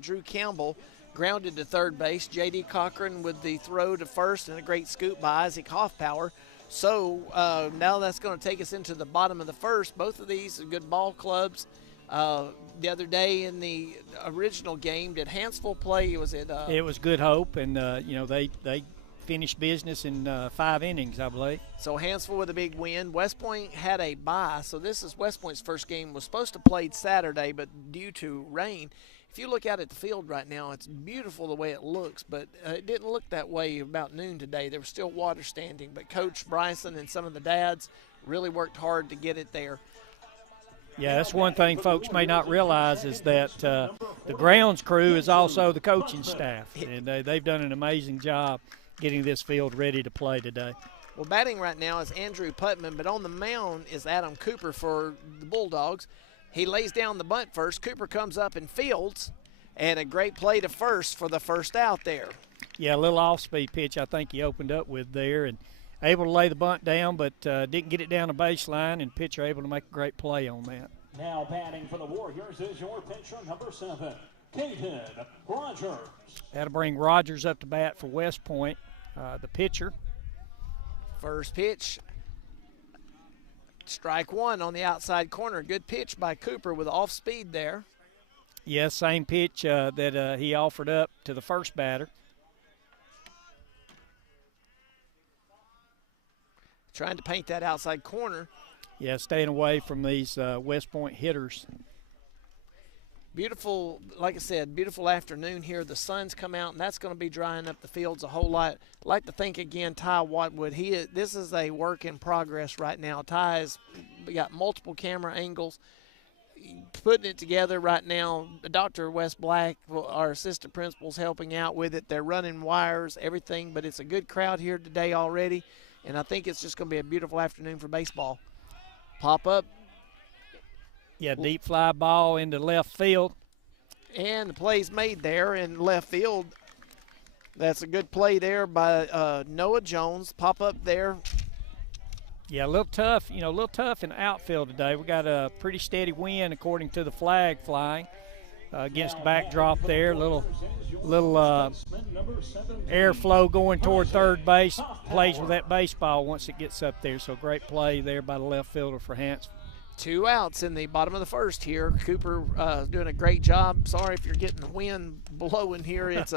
Drew Campbell grounded to third base. J.D. Cochran with the throw to first and a great scoop by Isaac Hoffpower. So now that's going to take us into the bottom of the first. Both of these are good ball clubs. The other day in the original game, did Hanceville play? It was Good Hope, and they finished business in 5 innings, I believe. So Hanceville with a big win. West Point had a bye, so this is West Point's first game. Was supposed to play Saturday, but due to rain, if you look out at the field right now, it's beautiful the way it looks, but it didn't look that way about noon today. There was still water standing, but Coach Bryson and some of the dads really worked hard to get it there. Yeah, that's one thing folks may not realize is that the grounds crew is also the coaching staff, and they've done an amazing job getting this field ready to play today. Well, batting right now is Andrew Putman, but on the mound is Adam Cooper for the Bulldogs. He lays down the bunt first. Cooper comes up and fields, and a great play to first for the first out there. Yeah, a little off-speed pitch I think he opened up with there, and able to lay the bunt down, but didn't get it down the baseline, and pitcher able to make a great play on that. Now batting for the Warriors is your pitcher, number 7, Kaden Rogers. That'll bring Rogers up to bat for West Point, the pitcher. First pitch, strike one on the outside corner. Good pitch by Cooper with off speed there. Yeah, same pitch that he offered up to the first batter. Trying to paint that outside corner. Yeah, staying away from these West Point hitters. Beautiful, like I said, beautiful afternoon here. The sun's come out, and that's going to be drying up the fields a whole lot. I'd like to think again, Ty Watwood. This is a work in progress right now. Ty has got multiple camera angles, putting it together right now. Dr. Wes Black, our assistant principal, is helping out with it. They're running wires, everything, but it's a good crowd here today already, and I think it's just going to be a beautiful afternoon for baseball. Pop up. Yeah, deep fly ball into left field. And the play's made there in left field. That's a good play there by Noah Jones. Pop up there. Yeah, a little tough in the outfield today. We got a pretty steady wind according to the flag flying against the backdrop there. Little airflow going toward third base. Plays with that baseball once it gets up there. So great play there by the left fielder for Hanceville. 2 outs in the bottom of the first here. Cooper doing a great job. Sorry if you're getting the wind blowing here. It's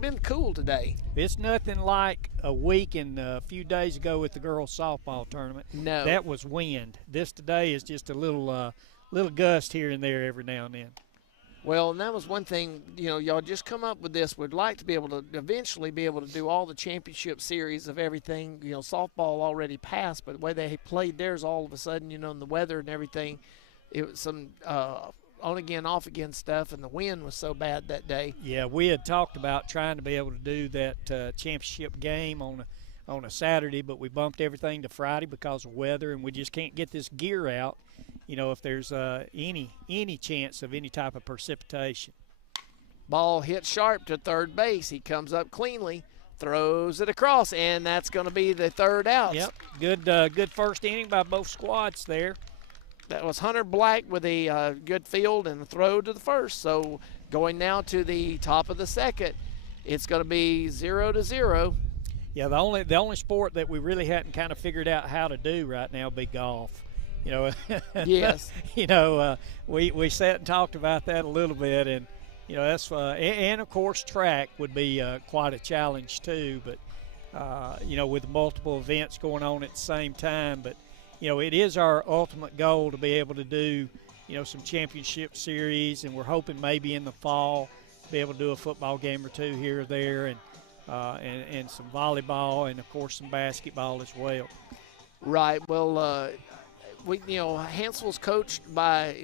been cool today. It's nothing like a week and a few days ago with the girls softball tournament. No, that was wind. This today is just a little gust here and there every now and then. Well, and that was one thing, y'all just come up with this. We'd like to be able to eventually be able to do all the championship series of everything. Softball already passed, but the way they played theirs all of a sudden, and the weather and everything, it was some on-again, off-again stuff, and the wind was so bad that day. Yeah, we had talked about trying to be able to do that championship game on a Saturday, but we bumped everything to Friday because of weather, and we just can't get this gear out. If there's any chance of any type of precipitation. Ball hit sharp to third base. He comes up cleanly, throws it across, and that's going to be the third out. Yep, good first inning by both squads there. That was Hunter Black with a good field and a throw to the first. So going now to the top of the second, it's going to be 0-0. Yeah, the only sport that we really hadn't kind of figured out how to do right now would be golf. Yes. We sat and talked about that a little bit, and that's and of course track would be quite a challenge too. But with multiple events going on at the same time, but it is our ultimate goal to be able to do some championship series, and we're hoping maybe in the fall be able to do a football game or two here or there, and some volleyball, and of course some basketball as well. Right. Well. Hanceville's coached by,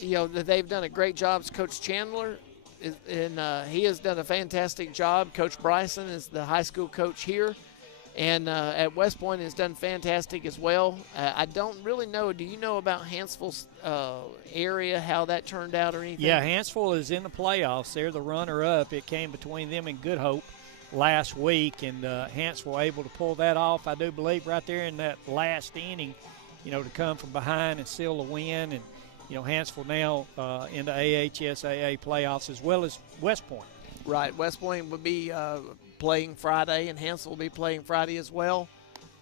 they've done a great job. Coach Chandler, and he has done a fantastic job. Coach Bryson is the high school coach here, and at West Point has done fantastic as well. I don't really know. Do you know about Hanceville's area, how that turned out or anything? Yeah, Hanceville is in the playoffs. They're the runner-up. It came between them and Good Hope last week, and Hanceville able to pull that off, I do believe, right there in that last inning, to come from behind and seal the win. And, Hanceville now in the AHSAA playoffs as well as West Point. Right. West Point will be playing Friday, and Hanceville will be playing Friday as well.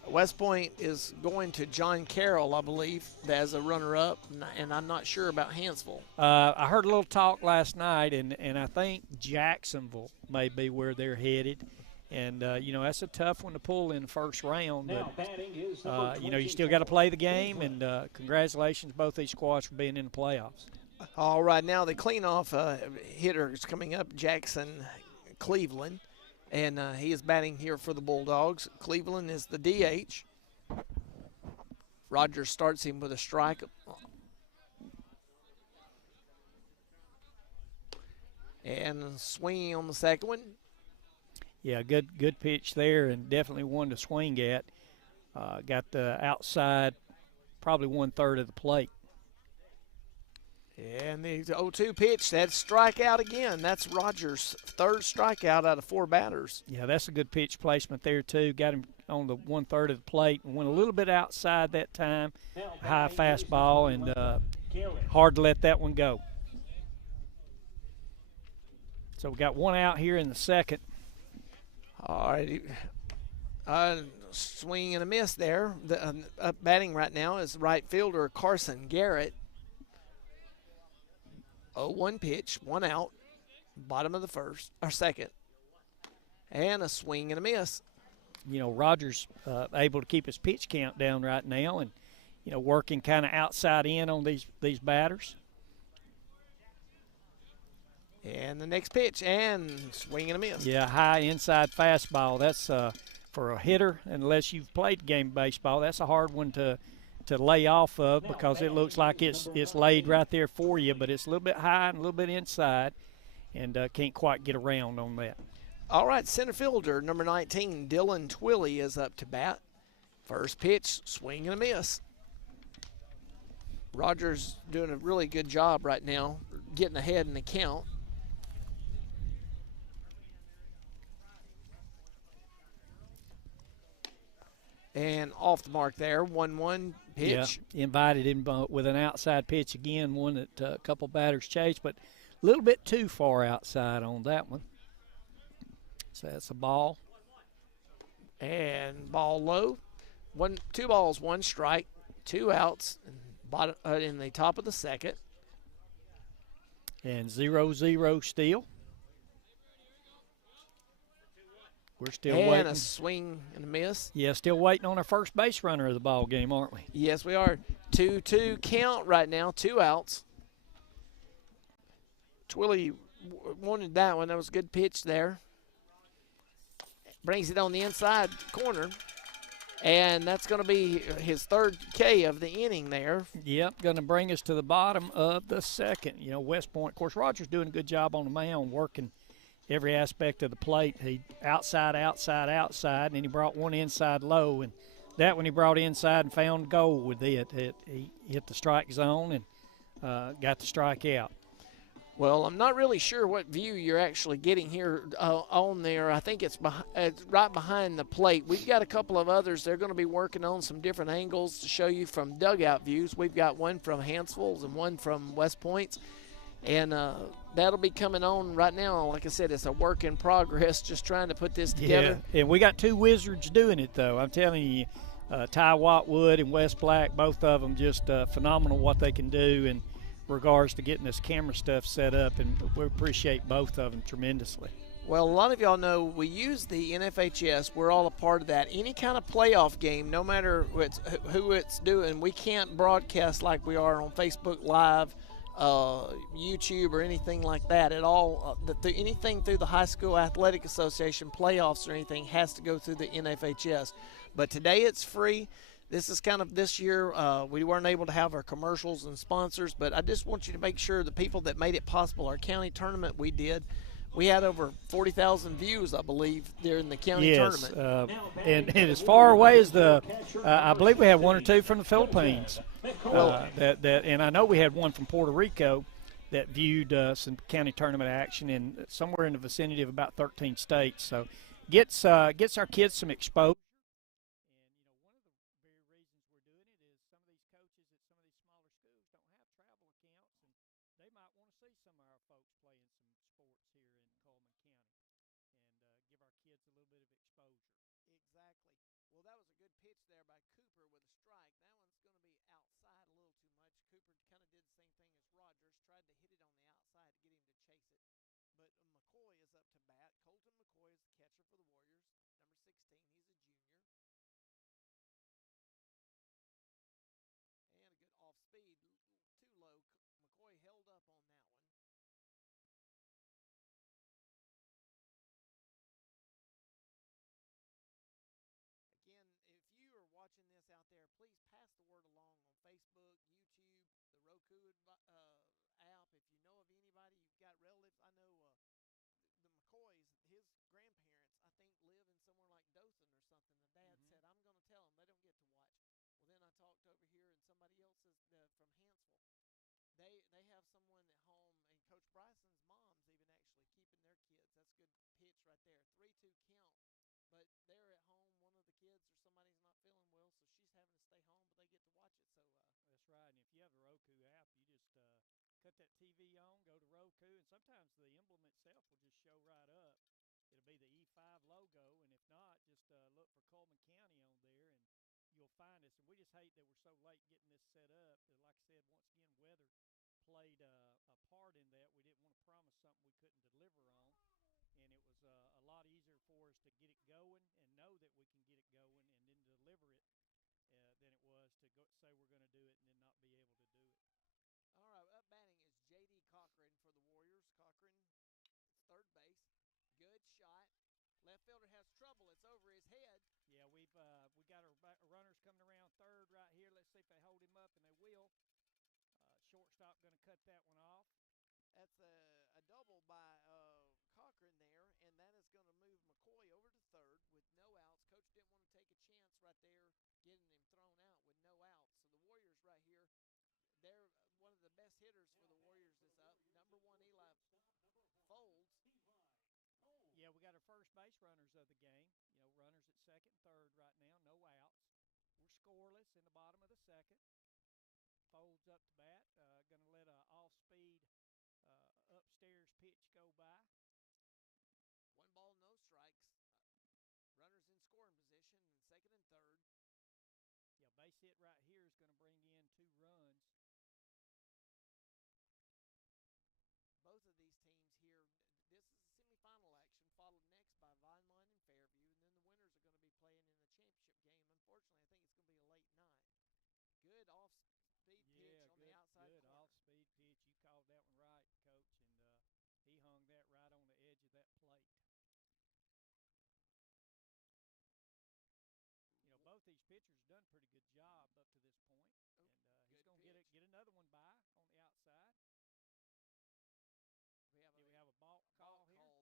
West Point is going to John Carroll, I believe, as a runner-up, and I'm not sure about Hanceville. I heard a little talk last night, and I think Jacksonville may be where they're headed. And, that's a tough one to pull in the first round. But, you still got to play the game, and congratulations both these squads for being in the playoffs. All right, now the cleanoff hitter is coming up, Jackson Cleveland. And he is batting here for the Bulldogs. Cleveland is the DH. Rogers starts him with a strike. And swinging on the second one. Yeah, good pitch there, and definitely one to swing at. Got the outside, probably 1/3 of the plate. And the 0-2 pitch, that's strikeout again. That's Rogers' third strikeout out of 4 batters. Yeah, that's a good pitch placement there, too. Got him on the 1/3 of the plate and went a little bit outside that time. High fastball, and hard to let that one go. So we got one out here in the second. All right. Swing and a miss there. Up batting right now is right fielder Carson Garrett. 0-1 pitch, 1 out, bottom of the second. And a swing and a miss. Rogers able to keep his pitch count down right now, and working kind of outside in on these batters. And the next pitch, and swing and a miss. Yeah, high inside fastball. That's for a hitter, unless you've played game baseball, that's a hard one to lay off of, because it looks like it's laid right there for you, but it's a little bit high and a little bit inside, and can't quite get around on that. All right, center fielder number 19, Dylan Twilly, is up to bat. First pitch, swing and a miss. Rogers doing a really good job right now, getting ahead in the count. And off the mark there, 1-1 pitch. Yeah, invited him with an outside pitch again, one that a couple batters chased, but a little bit too far outside on that one. So that's a ball. And ball low. 2 balls, 1 strike, 2 outs in the top of the second. And 0-0 still. We're still waiting. And a swing and a miss. Yeah, still waiting on our first base runner of the ball game, aren't we? Yes, we are. 2-2 count right now, 2 outs. Twilly wanted that one. That was a good pitch there. Brings it on the inside corner. And that's going to be his 3rd K of the inning there. Yep, going to bring us to the bottom of the second. West Point, of course, Rogers doing a good job on the mound, working every aspect of the plate. He outside, and then he brought one inside low, and that one he brought inside and found goal with it. He hit the strike zone and got the strike out. Well, I'm not really sure what view you're actually getting here on there. I think it's right behind the plate. We've got a couple of others. They're going to be working on some different angles to show you from dugout views. We've got one from Hanceville and one from West Point. And that'll be coming on right now. Like I said, it's a work in progress, just trying to put this together. Yeah, and we got 2 wizards doing it, though. I'm telling you, Ty Watwood and Wes Black, both of them just phenomenal what they can do in regards to getting this camera stuff set up, and we appreciate both of them tremendously. Well, a lot of y'all know we use the NFHS. We're all a part of that. Any kind of playoff game, no matter who it's doing, we can't broadcast like we are on Facebook Live, YouTube, or anything like that at all. Anything through the High School Athletic Association playoffs or anything has to go through the NFHS. But today it's free. This is kind of this year. We weren't able to have our commercials and sponsors, but I just want you to make sure the people that made it possible, our county tournament we did, we had over 40,000 views, I believe, during the county tournament. And as far away as I believe we had 1 or 2 from the Philippines. And I know we had one from Puerto Rico that viewed some county tournament action in somewhere in the vicinity of about 13 states. So gets our kids some exposure. folks playing some sports here in Cullman County and give our kids a little bit of exposure. Exactly. Well, that was a good pitch there by Cooper with a strike. That one's going to be outside a little too much. Cooper kind of did the same thing as Rogers, tried to hit it on the outside to get him to chase it. But McCoy is up to bat. Colton McCoy is the catcher for the Warriors, number 16. He's a junior. And a good off speed, too low. McCoy held up on that one. Again, if you are watching this out there, please pass the word along on Facebook, YouTube, the Roku app. If you know of anybody, you've got relatives. I know the McCoys, his grandparents, I think, live in somewhere like Dothan or something. The dad said, I'm going to tell them they don't get to watch. Well, then I talked over here, and somebody else is from Hanceville. They have someone at home, and Coach Bryson's mom's even actually keeping their kids. That's a good pitch right there. 3-2 count. But they're at home, one of the kids or somebody's not feeling well, so she's having to stay home, but they get to watch it. So that's right. And if you have the Roku app, you just cut that TV on, go to Roku, and sometimes the emblem itself will just show right up. It'll be the E5 logo, and if not, just look for Cullman County on there, and you'll find us. And we just hate that we're so late getting this set up. Like I said, once again, weather played a part in that. We didn't want to promise something we couldn't deliver on. And it was a lot easier for us to get it going and know that we can get it going and then deliver it than it was to say we're going to do it and then not be able to do it. All right, up batting is J.D. Cochran for the Warriors. Cochran, it's third base. Good shot. Left fielder has trouble. It's over his head. Yeah, we got our runners coming around third right here. Let's see if they hold him up, and they will. Shortstop going to cut that one off. That's a double by Cochran there, and that is going to move McCoy over to third with no outs. Coach didn't want to take a chance right there getting him thrown out with no outs. So the Warriors right here, they're one of the best hitters for the Warriors is up. Number 1, Eli Folds. Yeah, we got our first base runners of the game. You know, runners at second and third right now, no outs. We're scoreless in the bottom of the second. Folds up to bat, going to let an off-speed upstairs pitch go by. 1 ball, no strikes. Runners in scoring position in second and third. Yeah, base hit right here is going to bring in 2 runs. Both of these teams here, this is a semifinal action, followed next by Vineland and Fairview, and then the winners are going to be playing in the championship game. Unfortunately, I think it's going to be a late night. Good off-speed pitch on the outside corner. Good off-speed pitch. You called that one right, Coach, and he hung that right on the edge of that plate. You know, both these pitchers have done a pretty good job up to this point, and he's going to get another one by on the outside. We have a balk call here.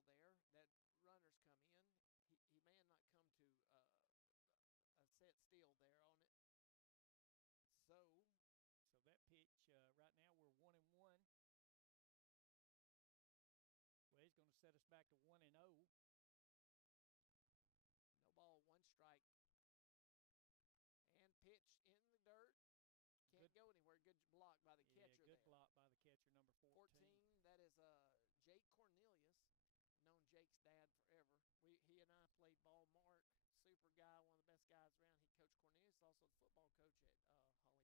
Call there. That runners come in. He may not come to a set still there on it. So that pitch right now we're 1-1. Well, he's going to set us back to 1-0. No ball, 1 strike. And pitch in the dirt. Can't go anywhere. Good block by the catcher there. Good block by the catcher, number 14. That is Jake Cornelius. Known Jake's dad forever. He and I played ball. Mark, super guy, one of the best guys around.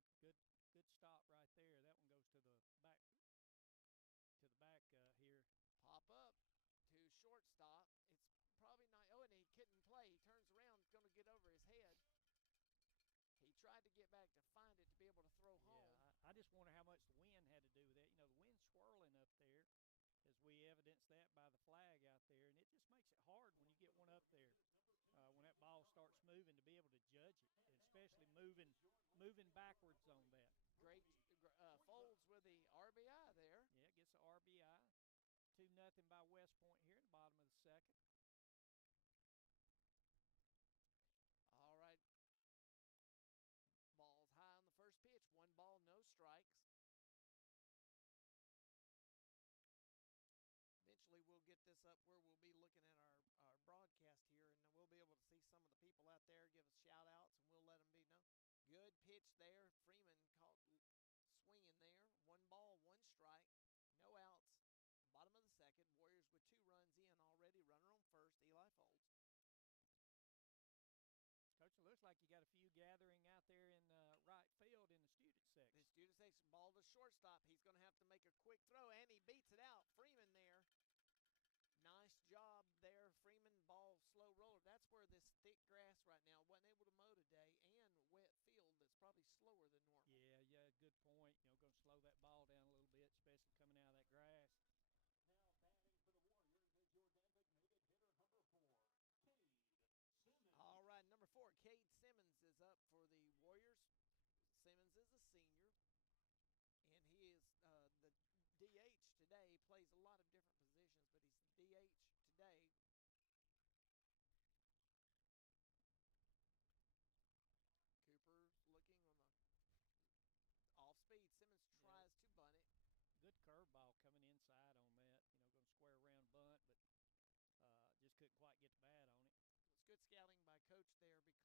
He coached Cornelius, also the football coach at Holly Pond. Yeah, good stop right there. That one goes to the back here. Pop up to shortstop. It's probably not. Oh, and he couldn't play. He turns around, going to get over his head. He tried to get back to find it to be able to throw home. I just wonder how much the wind had to do with that. You know, the wind's swirling up there, as we evidenced that by the flag out there, and it just makes it hard when you get one up there. When that ball starts moving, to be able to judge it, and especially moving backwards on that. Great Folds with the RBI there. Yeah, gets the RBI. 2-0 by West Point here in the bottom of the second. All right. Ball's high on the first pitch. 1 ball, no strikes. Eventually we'll get this up where we'll be looking at our broadcast here, and we'll be able to see some of the people out there give us shout-outs, and we'll let them be known. Good pitch there. Freeman caught swinging there. 1 ball, 1 strike. No like you got a few gathering out there in right field in the student section. The student section, ball to shortstop. He's going to have to make a quick throw, and he beats it out. Freeman there. Nice job there, Freeman. Ball slow roller. That's where this thick grass right now wasn't able to mow today, and wet field that's probably slower than normal. Yeah, good point. You know, going to slow that ball down a little bit, especially coming out of that grass. Now batting for the Warriors is your designated hitter, number 4, Kaden Simmons. All right, number 4, Kaden Simmons is up for the Warriors. Simmons is a senior, and he is the DH today. He plays a lot of different positions, but he's the DH today. Cooper looking on the off speed. Simmons tries to bunt it. Good curveball coming inside on that. You know, going to square around bunt, but just couldn't quite get the bat on it. It's good scouting by coach there, because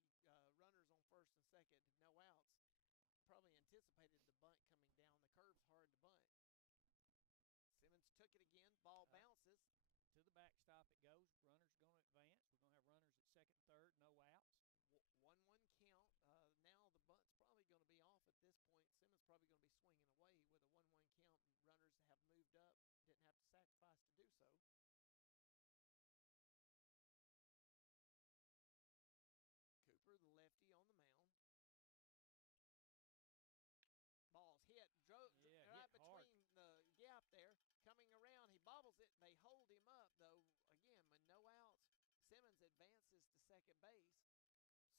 with the runners on first and second, no outs, probably anticipated the bunt coming down. The curve's hard to bunt. Simmons took it again. Ball bounces. To the backstop it goes. Runner's going to advance. We're going to have runners at second and third, no outs. 1-1 count. Now the bunt's probably going to be off at this point. Simmons probably going to be swinging away with a 1-1 count. Runners have moved up. Didn't have to sacrifice to do so. Cooper, the lefty, on the mound. Ball's hit, right between the gap there. Coming around, he bobbles it. They hold him up, though. Again, with no outs, Simmons advances to second base.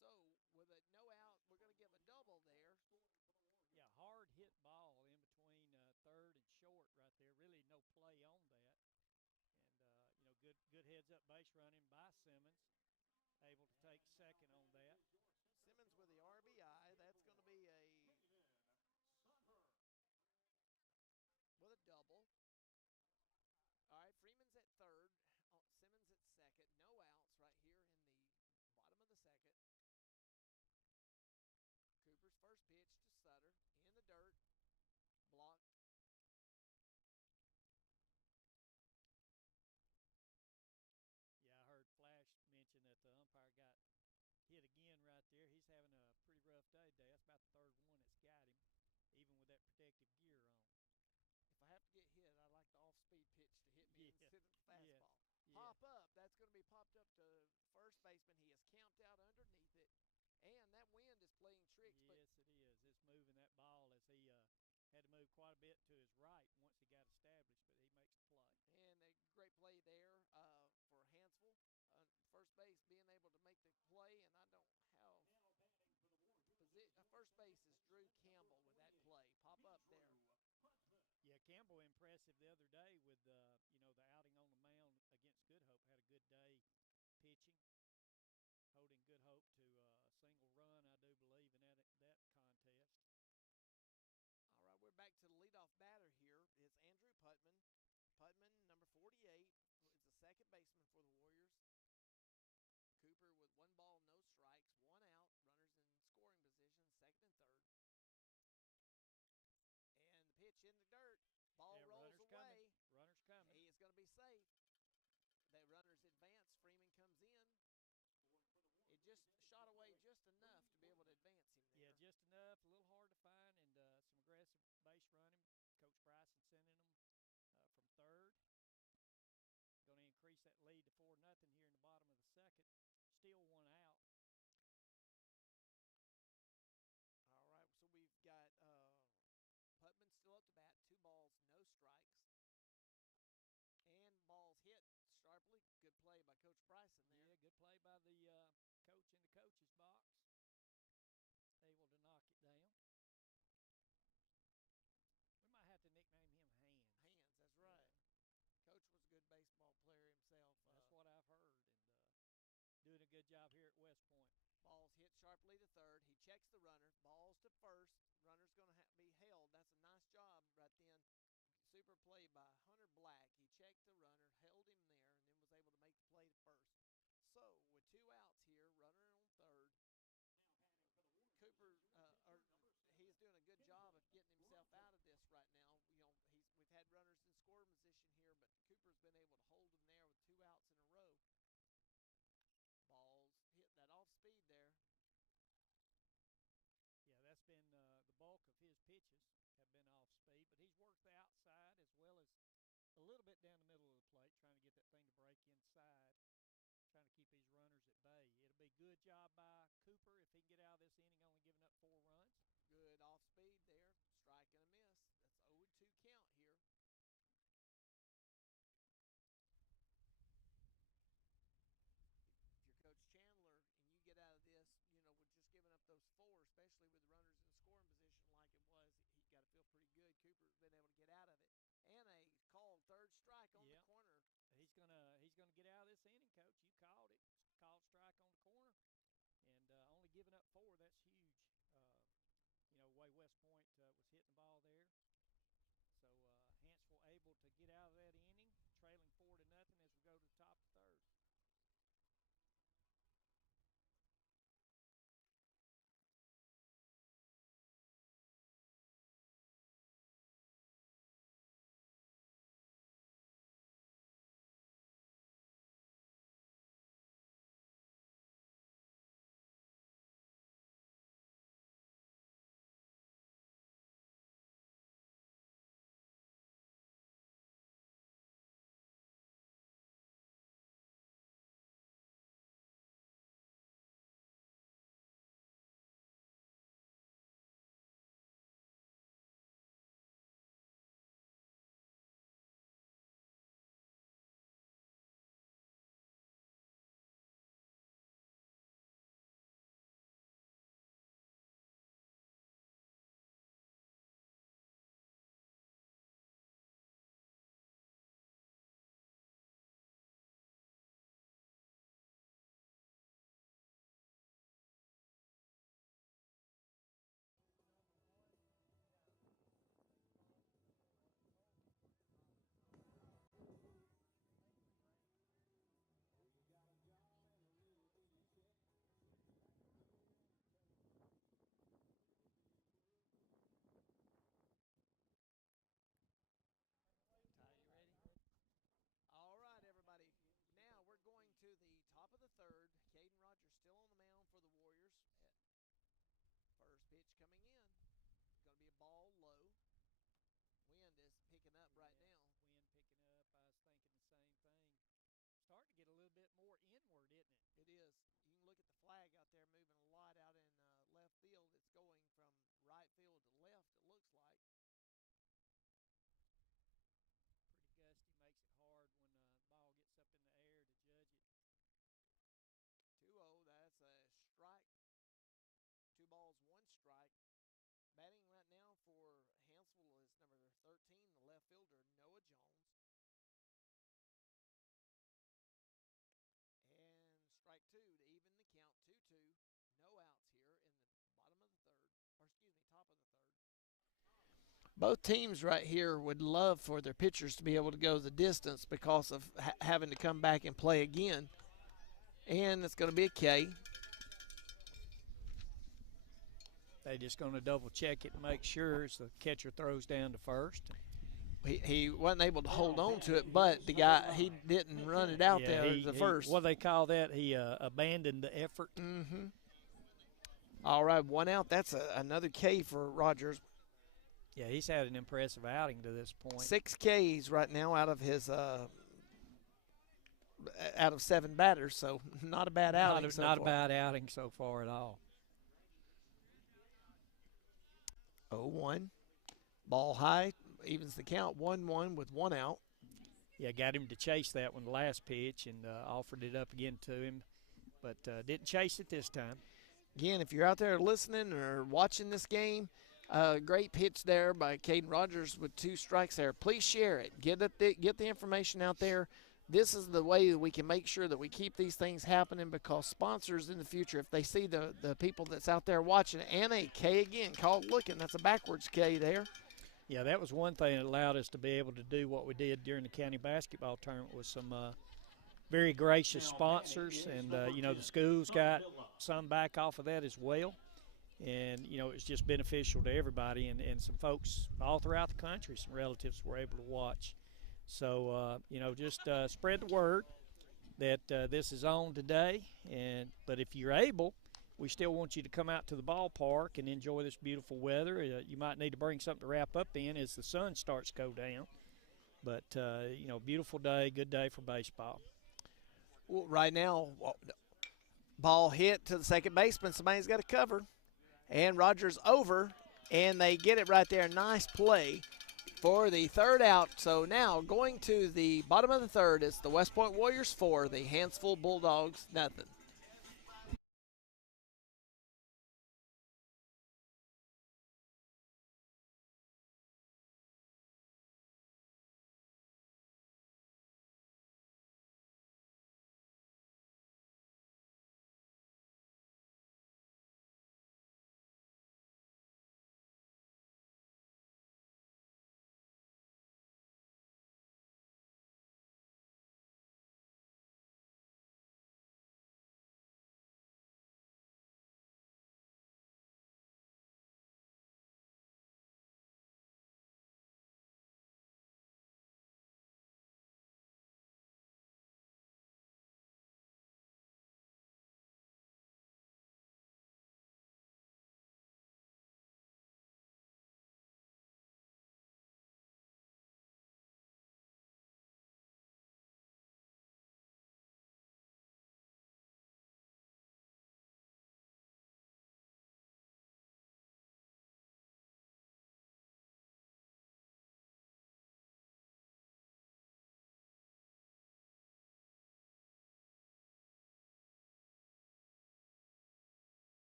So, with a no out, we're going to give a double there. Yeah, hard hit ball in between third and short right there. Really no play on that. And, you know, good heads-up base running by Simmons. Able to take second on that. Simmons with the RBI. That's going to be with a double. All right, Freeman's at third. Simmons at second. No outs right here in the bottom of the second. Cooper's first pitch to Sutter in the dirt. Blocked. Yeah, I heard Flash mention that the umpire got hit again right there. He's having a pretty rough day today. That's about the third one that's got him, even with that protective gear on. If I have to get hit, I like the off-speed pitch to hit me instead of the fastball. Yeah. Pop up. That's going to be popped up to first baseman. He is camped out underneath it, and that wind is playing tricks. Yes, it is. It's moving that ball as he had to move quite a bit to his right once he got established, but he makes the play. And a great play there for Hanceville. First base being able to make the play, and I don't have first base is Drew Campbell with that play. Pop up there. Yeah, Campbell impressive the other day with you know, the outing on the mound against Good Hope. Had a good day pitching, holding Good Hope to a single run, I do believe, in that contest. All right, we're back to the leadoff batter here. It's Andrew Putman. Putman, number 48, is the second baseman for the Warriors. Cooper with 1 ball, no strikes, 1 out. Runners in scoring position, second and third. And the pitch in the dirt. Ball rolls away. Runner's coming. He is going to be safe. The runners advance. Freeman comes in. It just shot away just enough to be able to advance him there. Yeah, just enough. A little hard to find, and some aggressive base running. Coach Bryson sending them from third. Going to increase that lead to 4-0 here in the bottom of the second. Still 1 out. All right, so we've got Putman still up to bat. 2 balls, no strikes. And balls hit sharply. Good play by Coach Bryson there. Yeah, good play by the coach in the coach's box. Able to knock it down. We might have to nickname him Hands. Hands, that's right. Yeah. Coach was a good baseball player himself. That's what I've heard, and doing a good job here at West Point. Ball's hit sharply to third. He checks the runner. Ball's to first. Runner's going to be held. That's a nice job right then. Super play by Hunter Black. He checked the runner, held him there, and then was able to make the play to first. So, with 2 outs here, runner on third. Cooper, he's doing a good job of getting himself out of this right now. You know, we've had runners in scoring position here, but Cooper's been able to hold him there with 2 outs in a row. Balls hit that off speed there. right down the middle of the plate, trying to get that thing to break inside, trying to keep these runners at bay. It'll be a good job by Cooper if he can get out of this inning, only giving up 4 runs. Good off speed there, strike and a miss. That's 0-2 count here. If you're Coach Chandler and you get out of this, with just giving up those 4, especially with runners in scoring position like it was, he got to feel pretty good. Cooper's been able to get out of it. And a called third strike on the corner. He's gonna get out of this inning, Coach. You called it. Called strike on the corner, and only giving up 4. That's huge. Way West Point was hitting the ball there. So Hanceville able to get out of that inning, trailing 4-0 as we go to the top of the 3rd. Ty, you ready? All right, everybody. Now we're going to the top of the 3rd. Kaden Rogers still on the mound for the Warriors. First pitch coming in. Going to be a ball low. Wind is picking up right now. Wind picking up. I was thinking the same thing. Starting to get a little bit more inward, isn't it? It is. You can look at the flag out there moving a lot out in left field. It's going from right field to left, it looks like. Pretty gusty, makes it hard when the ball gets up in the air to judge it. 2-0, that's a strike. 2 balls, 1 strike. Batting right now for Hanceville is number 13, the left fielder, Noah Jones. And strike 2 to even the count, 2-2. No outs here in the bottom of the 3rd, top of the 3rd. Both teams right here would love for their pitchers to be able to go the distance because of having to come back and play again. And it's going to be a K. They're just going to double check it and make sure as the catcher throws down to first. He wasn't able to hold on to it, but the guy, he didn't run it out there the first. What they call that, he abandoned the effort. Mm-hmm. All right, 1 out. That's another K for Rogers. Yeah, he's had an impressive outing to this point. 6 Ks right now out of his out of 7 batters, so not a bad outing. Not a bad outing so far at all. 0-1. Ball high, evens the count, 1-1 with 1 out. Yeah, got him to chase that one the last pitch and offered it up again to him, but didn't chase it this time. Again, if you're out there listening or watching this game, great pitch there by Kaden Rogers with 2 strikes there. Please share it. Get the information out there. This is the way that we can make sure that we keep these things happening, because sponsors in the future, if they see the people that's out there watching, and a K again, called looking, that's a backwards K there. Yeah, that was one thing that allowed us to be able to do what we did during the county basketball tournament with some very gracious sponsors, and, the schools got some back off of that as well. And, it's just beneficial to everybody, and some folks all throughout the country, some relatives were able to watch. So, just spread the word that this is on today. But if you're able, we still want you to come out to the ballpark and enjoy this beautiful weather. You might need to bring something to wrap up in as the sun starts to go down. But, you know, beautiful day, good day for baseball. Well, right now, ball hit to the second baseman. Somebody's got to cover. And Rogers over, and they get it right there. Nice play for the third out. So now going to the bottom of the third, it's the West Point Warriors 4, the Hanceville Bulldogs nothing.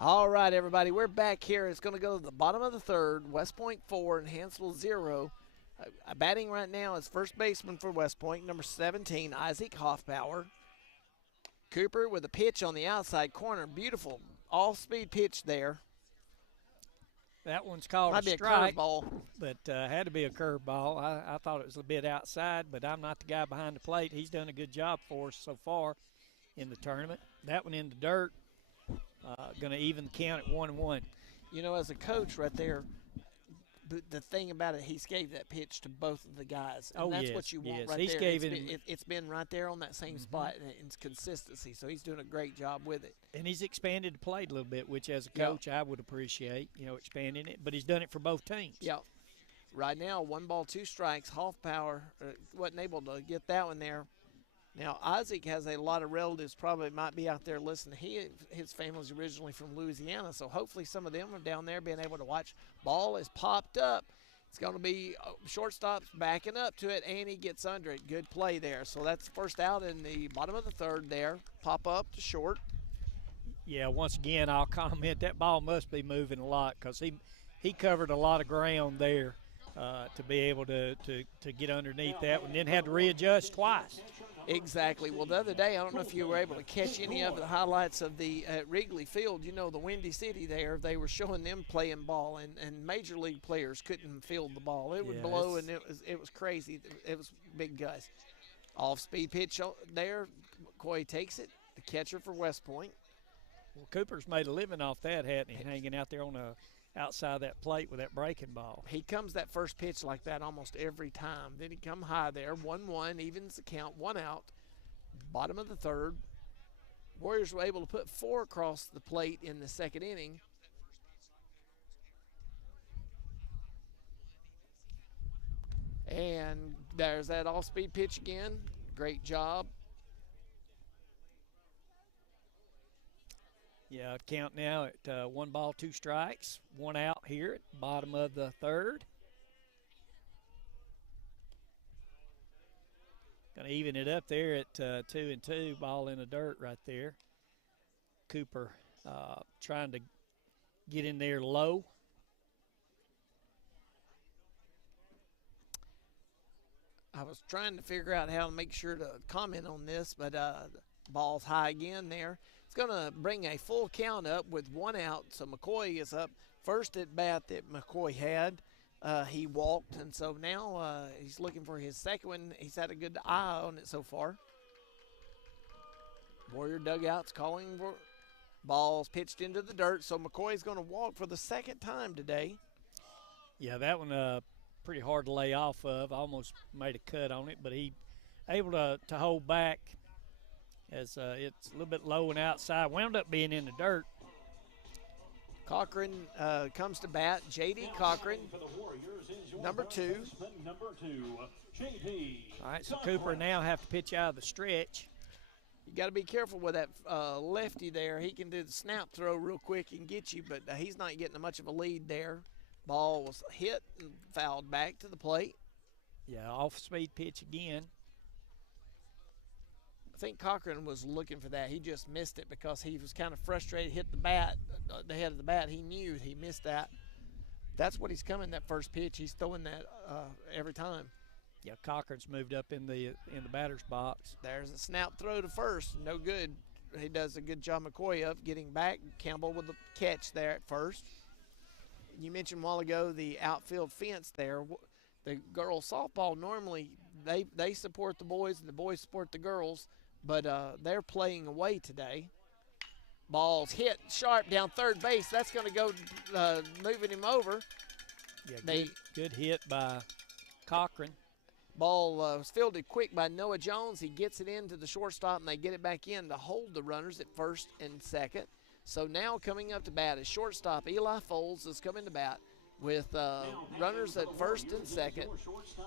All right, everybody, we're back here. It's going to go to the bottom of the third. West Point 4 and Hanceville 0. Batting right now is first baseman for West Point, number 17, Isaac Hoffbauer. Cooper with a pitch on the outside corner. Beautiful all-speed pitch there. That one's called Might a be strike, a curveball. but had to be a curveball. I thought it was a bit outside, but I'm not the guy behind the plate. He's done a good job for us so far in the tournament. That one in the dirt. Going to even the count at 1-1. You know, as a coach right there, the thing about it, he gave that pitch to both of the guys. And that's yes, what you want yes. right He's there. gave It's been right there on that same spot, and it's consistency. So he's doing a great job with it. And he's expanded the plate a little bit, which as a coach I would appreciate, you know, expanding it. But he's done it for both teams. Yeah. Right now, 1 ball, 2 strikes. Hoffbauer wasn't able to get that one there. Now, Isaac has a lot of relatives probably might be out there listening. His family's originally from Louisiana, so hopefully some of them are down there being able to watch. Ball is popped up. It's going to be shortstop's backing up to it, and he gets under it. Good play there. So that's the first out in the bottom of the third there. Pop up to short. Yeah, once again, I'll comment that ball must be moving a lot because he covered a lot of ground there to be able to get underneath that one, then had to readjust twice. Exactly. Well, the other day, I don't know if you were able to catch any of the highlights of the Wrigley Field. You know, the Windy City there, they were showing them playing ball, and major league players couldn't field the ball. It would blow, and it was crazy. It was big guys. Off-speed pitch there. McCoy takes it. The catcher for West Point. Well, Cooper's made a living off that, hasn't he? Hanging out there on the outside of that plate with that breaking ball. He comes that first pitch like that almost every time. Then he come high there. 1-1, evens the count, 1 out. Bottom of the third. Warriors were able to put 4 across the plate in the second inning. And there's that off-speed pitch again. Great job. Yeah, count now at 1 ball, 2 strikes, 1 out here at the bottom of the third. Going to even it up there at 2-2, ball in the dirt right there. Cooper trying to get in there low. I was trying to figure out how to make sure to comment on this, but ball's high again there. It's going to bring a full count up with 1 out, so McCoy is up. First at bat that McCoy had. He walked, and so now he's looking for his second one. He's had a good eye on it so far. Warrior dugout's calling for balls pitched into the dirt, so McCoy's going to walk for the second time today. Yeah, that one pretty hard to lay off of. I almost made a cut on it, but he able to hold back as it's a little bit low and outside. Wound up being in the dirt. Cochran comes to bat. J.D. Cochran, number 2. All right, so Cooper now have to pitch out of the stretch. You got to be careful with that lefty there. He can do the snap throw real quick and get you, but he's not getting much of a lead there. Ball was hit and fouled back to the plate. Yeah, off-speed pitch again. I think Cochran was looking for that. He just missed it because he was kind of frustrated, hit the bat, the head of the bat. He knew he missed that. That's what he's coming, that first pitch. He's throwing that every time. Yeah, Cochran's moved up in the batter's box. There's a snap throw to first. No good. He does a good job, McCoy, of getting back. Campbell with the catch there at first. You mentioned a while ago the outfield fence there. The girls softball normally they support the boys and the boys support the girls, but they're playing away today. Ball's hit sharp down third base. That's going to go moving him over. Yeah, good hit by Cochran. Ball was fielded quick by Noah Jones. He gets it into the shortstop, and they get it back in to hold the runners at first and second. So now coming up to bat is shortstop Eli Foles is coming to bat with runners at first and second.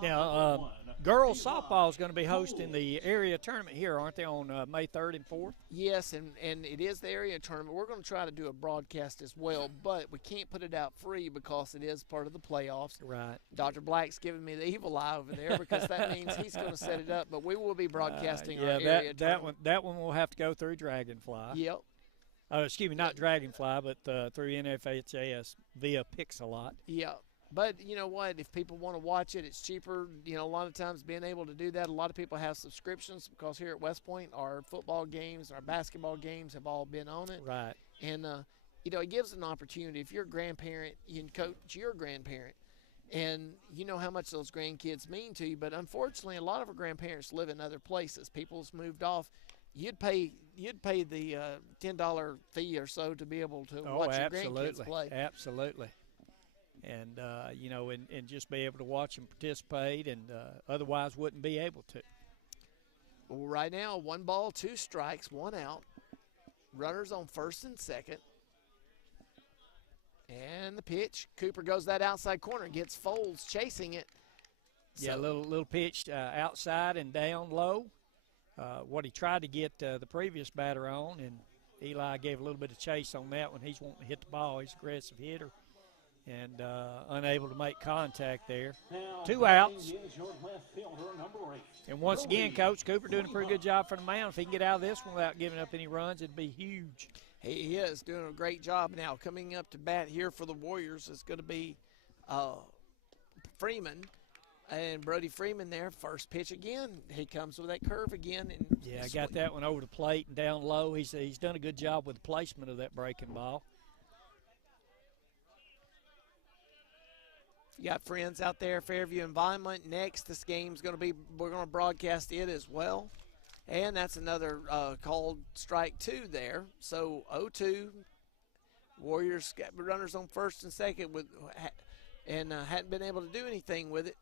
Now, girls softball is going to be hosting the area tournament here, aren't they, on May 3rd and 4th? Yes, and it is the area tournament. We're going to try to do a broadcast as well, but we can't put it out free because it is part of the playoffs. Right. Dr. Black's giving me the evil eye over there because that means he's going to set it up, but we will be broadcasting our area tournament. That one will have to go through Dragonfly. Yep. Excuse me, not Dragonfly, but through NFHS via Pixelot. Yeah. But you know what? If people want to watch it, it's cheaper. You know, a lot of times being able to do that, a lot of people have subscriptions because here at West Point, our football games, our basketball games have all been on it. Right. And, you know, it gives an opportunity. If you're a grandparent, you can coach your grandparent. And you know how much those grandkids mean to you. But unfortunately, a lot of our grandparents live in other places. People's moved off. You'd pay the $10 fee or so to be able to watch your grandkids play. Absolutely. And, you know, and just be able to watch them participate and otherwise wouldn't be able to. Well, right now, 1 ball, 2 strikes, 1 out. Runners on first and second. And the pitch. Cooper goes that outside corner, gets Foles chasing it. Yeah, little pitch outside and down low. What he tried to get the previous batter on, and Eli gave a little bit of chase on that one. He's wanting to hit the ball. He's an aggressive hitter and unable to make contact there. 2 outs. And once again, Coach Cooper doing a pretty good job for the mound. If he can get out of this one without giving up any runs, it'd be huge. He is doing a great job now. Coming up to bat here for the Warriors is going to be Freeman. And Brody Freeman there, first pitch again. He comes with that curve again. And yeah, got that one over the plate and down low. He's done a good job with the placement of that breaking ball. You got friends out there, Fairview Environment. Next, this game's going to be, we're going to broadcast it as well. And that's another called strike 2 there. So 0-2. Warriors got runners on first and second and hadn't been able to do anything with it.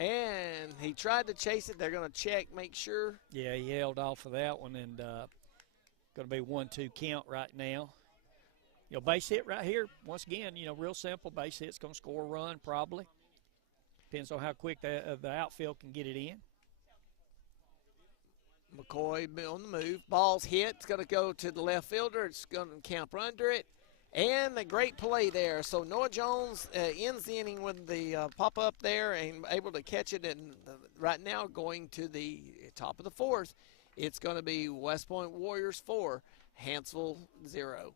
And he tried to chase it. They're going to check, make sure. Yeah, he held off of that one, and going to be 1-2 count right now. You know, base hit right here. Once again, you know, real simple. Base hit's going to score a run probably. Depends on how quick the outfield can get it in. McCoy on the move. Ball's hit. It's going to go to the left fielder. It's going to camp under it. And a great play there. So Noah Jones ends the inning with the pop-up there and able to catch it. And right now going to the top of the 4th, it's going to be West Point Warriors 4, Hanceville 0.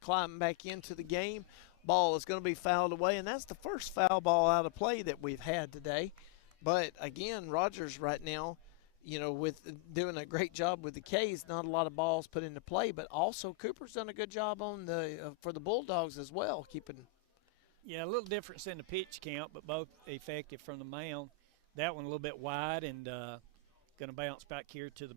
climbing back into the game. Ball is going to be fouled away, and that's the first foul ball out of play that we've had today. But again, Rogers right now, with doing a great job with the K's, not a lot of balls put into play, but also Cooper's done a good job on for the Bulldogs as well, keeping. Yeah, a little difference in the pitch count, but both effective from the mound. That one a little bit wide and going to bounce back here to the.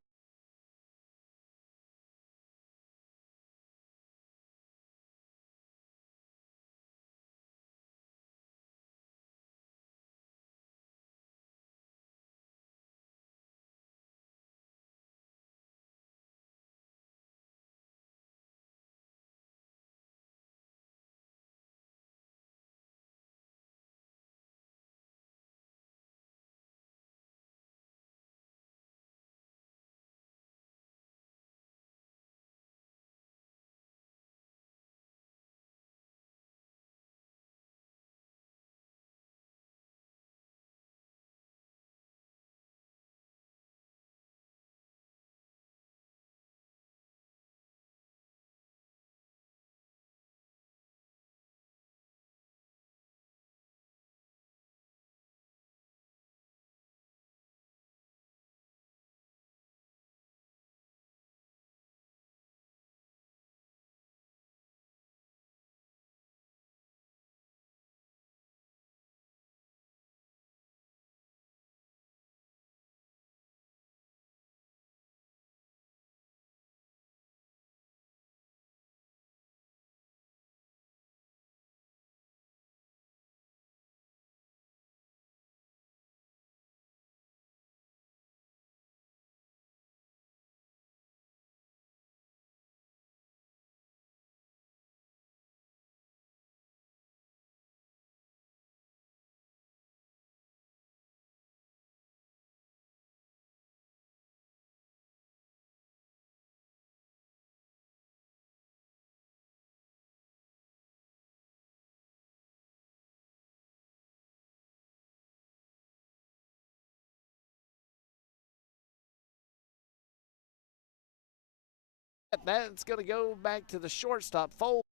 That's going to go back to the shortstop. Fold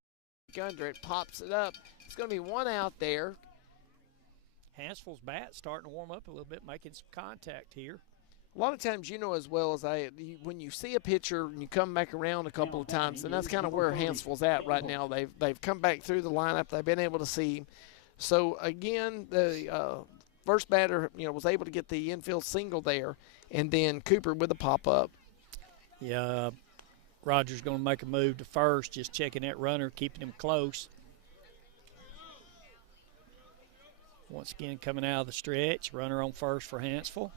under it, pops it up. It's going to be one out there. Hanceville's bat starting to warm up a little bit, making some contact here. A lot of times, as well as when you see a pitcher and you come back around a couple of times, and that's kind of where Hanceville's at right now. They've come back through the lineup. They've been able to see him. So again, the first batter, was able to get the infield single there, and then Cooper with a pop up. Yeah, Rogers going to make a move to first, just checking that runner, keeping him close. Once again, coming out of the stretch, runner on first for Hanceville.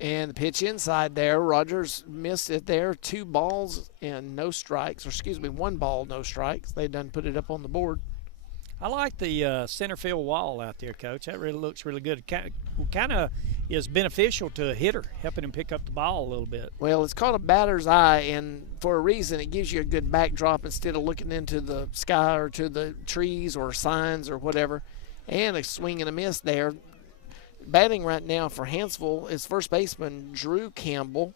And the pitch inside there, Rogers missed it there. 2 balls and no strikes, or excuse me, 1 ball, no strikes. They done put it up on the board. I like the center field wall out there, Coach. That really looks really good. Kind of is beneficial to a hitter, helping him pick up the ball a little bit. Well, it's called a batter's eye, and for a reason, it gives you a good backdrop instead of looking into the sky or to the trees or signs or whatever. And a swing and a miss there. Batting right now for Hanceville is first baseman Drew Campbell.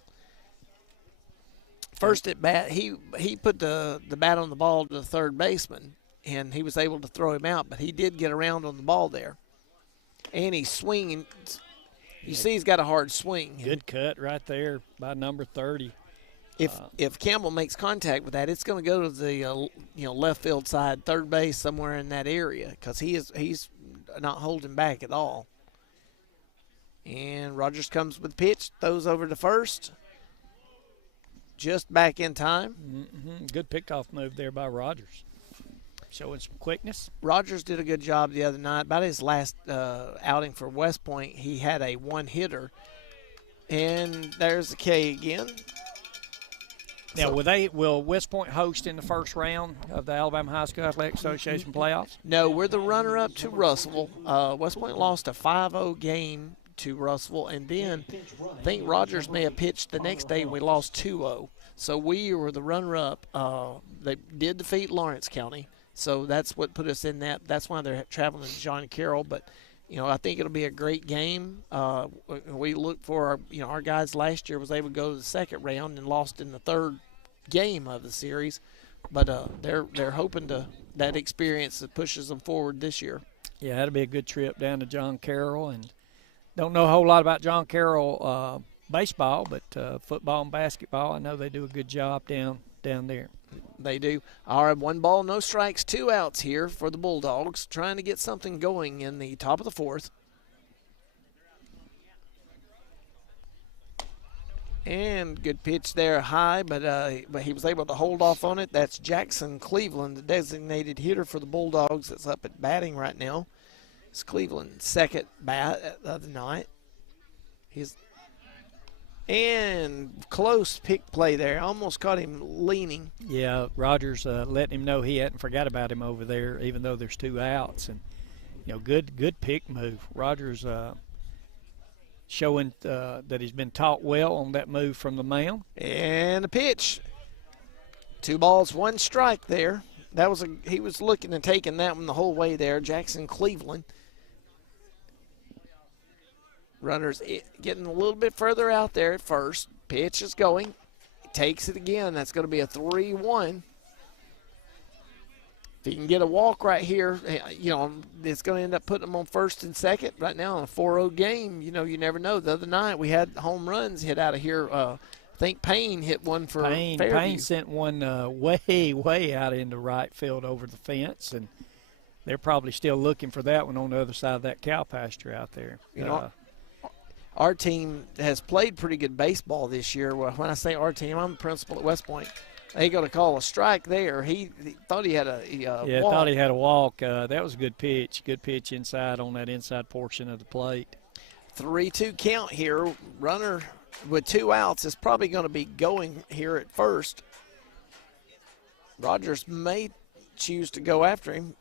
First at bat, he put the bat on the ball to the third baseman, and he was able to throw him out, but he did get around on the ball there. And he's swinging. You see he's got a hard swing. Good cut right there by number 30. If Campbell makes contact with that, it's going to go to the left field side, third base, somewhere in that area, because he's not holding back at all. And Rogers comes with the pitch, throws over to first, just back in time. Good pickoff move there by Rogers, showing some quickness. Rogers did a good job the other night. About his last outing for West Point, he had a one-hitter. And there's the K again. Now, will West Point host in the first round of the Alabama High School Athletic Association playoffs? No, we're the runner-up to Russellville. West Point lost a 5-0 game to Russellville, and then I think Rogers may have pitched the next day and we lost 2-0. So we were the runner-up. They did defeat Lawrence County, so that's what put us in that. That's why they're traveling to John Carroll. But, I think it'll be a great game. We look for our guys last year was able to go to the second round and lost in the third game of the series. but they're hoping to that experience that pushes them forward this year. Yeah, that'll be a good trip down to John Carroll, and don't know a whole lot about John Carroll baseball, but football and basketball, I know they do a good job down there. They do. All right, 1 ball, no strikes, 2 outs here for the Bulldogs, trying to get something going in the top of the 4th. And good pitch there high, but he was able to hold off on it. That's Jackson Cleveland, the designated hitter for the Bulldogs that's up at batting right now. It's Cleveland's second bat of the night. And close pick play there. Almost caught him leaning. Yeah, Rogers letting him know he hadn't forgot about him over there, even though there's 2 outs. And, good pick move. Rogers showing that he's been taught well on that move from the mound. And a pitch. 2 balls, 1 strike there. He was looking and taking that one the whole way there. Jackson Cleveland. Runners getting a little bit further out there at first. Pitch is going. He takes it again. That's going to be a 3-1. If he can get a walk right here, it's going to end up putting him on first and second. Right now in a 4-0 game, you never know. The other night we had home runs hit out of here. I think Payne hit one for Fairview. Payne sent one way out into right field over the fence, and they're probably still looking for that one on the other side of that cow pasture out there. Our team has played pretty good baseball this year. Well, when I say our team, I'm the principal at West Point. They go to call a strike there. He thought he had a walk. Thought he had a walk. That was a good pitch. Good pitch inside on that inside portion of the plate. 3-2 count here. Runner with 2 outs is probably going to be going here at first. Rogers may choose to go after him.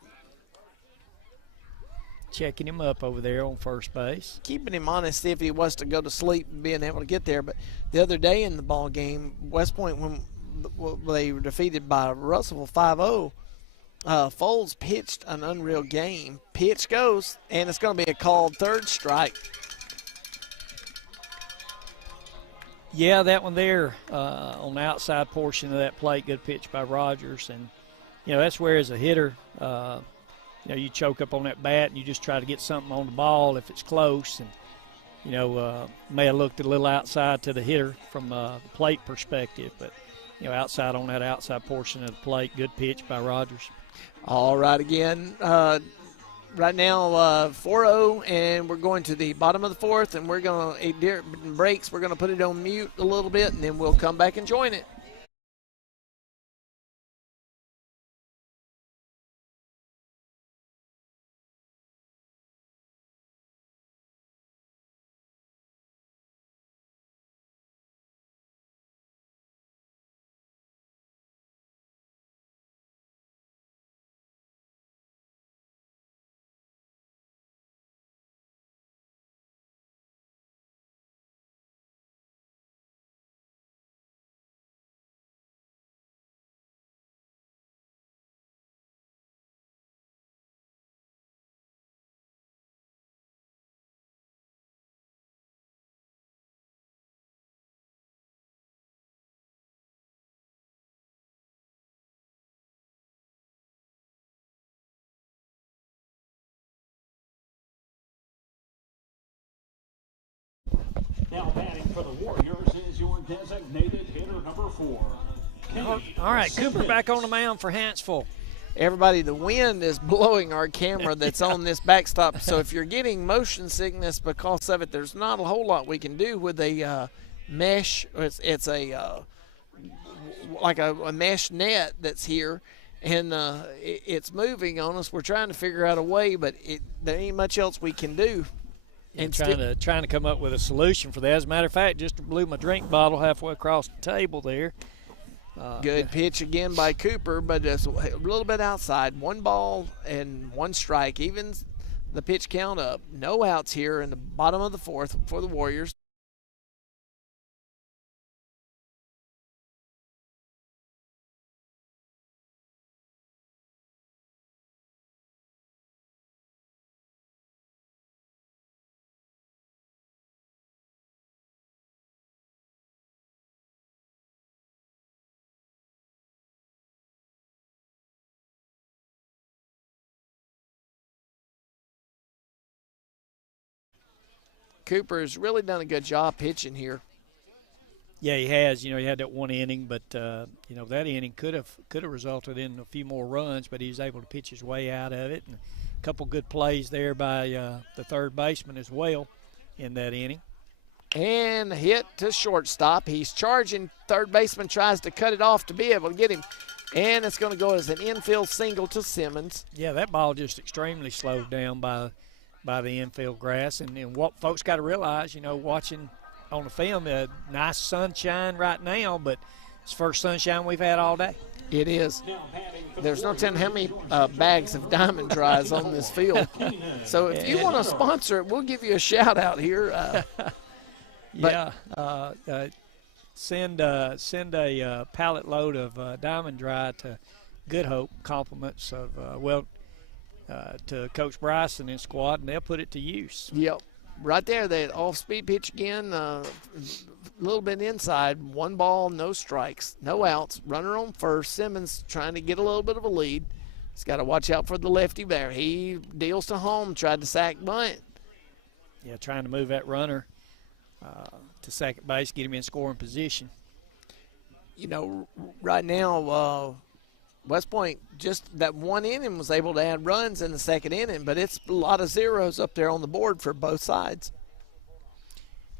Checking him up over there on first base. Keeping him honest, see if he was to go to sleep and being able to get there. But the other day in the ball game, West Point, when they were defeated by Russellville 5-0, Foles pitched an unreal game. Pitch goes, and it's going to be a called 3rd strike. Yeah, that one there on the outside portion of that plate, good pitch by Rogers. And, that's where as a hitter, you choke up on that bat and you just try to get something on the ball if it's close. And, may have looked a little outside to the hitter from the plate perspective. But, outside on that outside portion of the plate, good pitch by Rogers. All right, again, right now 4-0, and we're going to the bottom of the 4th, and we're going to, during breaks, we're going to put it on mute a little bit, and then we'll come back and join it. Now batting for the Warriors is your designated hitter number 4. All right, Cooper back on the mound for Hanceville. Everybody, the wind is blowing our camera that's on this backstop, so if you're getting motion sickness because of it, there's not a whole lot we can do with a mesh. It's like a mesh net that's here, and it's moving on us. We're trying to figure out a way, but there ain't much else we can do. And trying to come up with a solution for that. As a matter of fact, just blew my drink bottle halfway across the table there. Good pitch again by Cooper, but it's a little bit outside. 1 ball and 1 strike. Evens the pitch count up. No outs here in the bottom of the 4th for the Warriors. Cooper has really done a good job pitching here. Yeah, he has. He had that one inning, but that inning could have resulted in a few more runs, but he was able to pitch his way out of it. And a couple good plays there by the third baseman as well in that inning. And hit to shortstop. He's charging. Third baseman tries to cut it off to be able to get him. And it's going to go as an infield single to Simmons. Yeah, that ball just extremely slowed down by the infield grass. And what folks got to realize, watching on the film, nice sunshine right now, but it's the first sunshine we've had all day. It is. There's no telling how many bags of Diamond Dries on this field. So if you want to sponsor it, we'll give you a shout out here. Send a pallet load of Diamond Dry to Good Hope. Compliments of to Coach Bryson and squad, and they'll put it to use. Yep, right there. That off-speed pitch again. A little bit inside. 1 ball, no strikes, no outs. Runner on first. Simmons trying to get a little bit of a lead. He's got to watch out for the lefty there. He deals to home. Tried to sack bunt. Yeah, trying to move that runner to second base, get him in scoring position. Right now, West Point just that one inning was able to add runs in the second inning, but it's a lot of zeros up there on the board for both sides.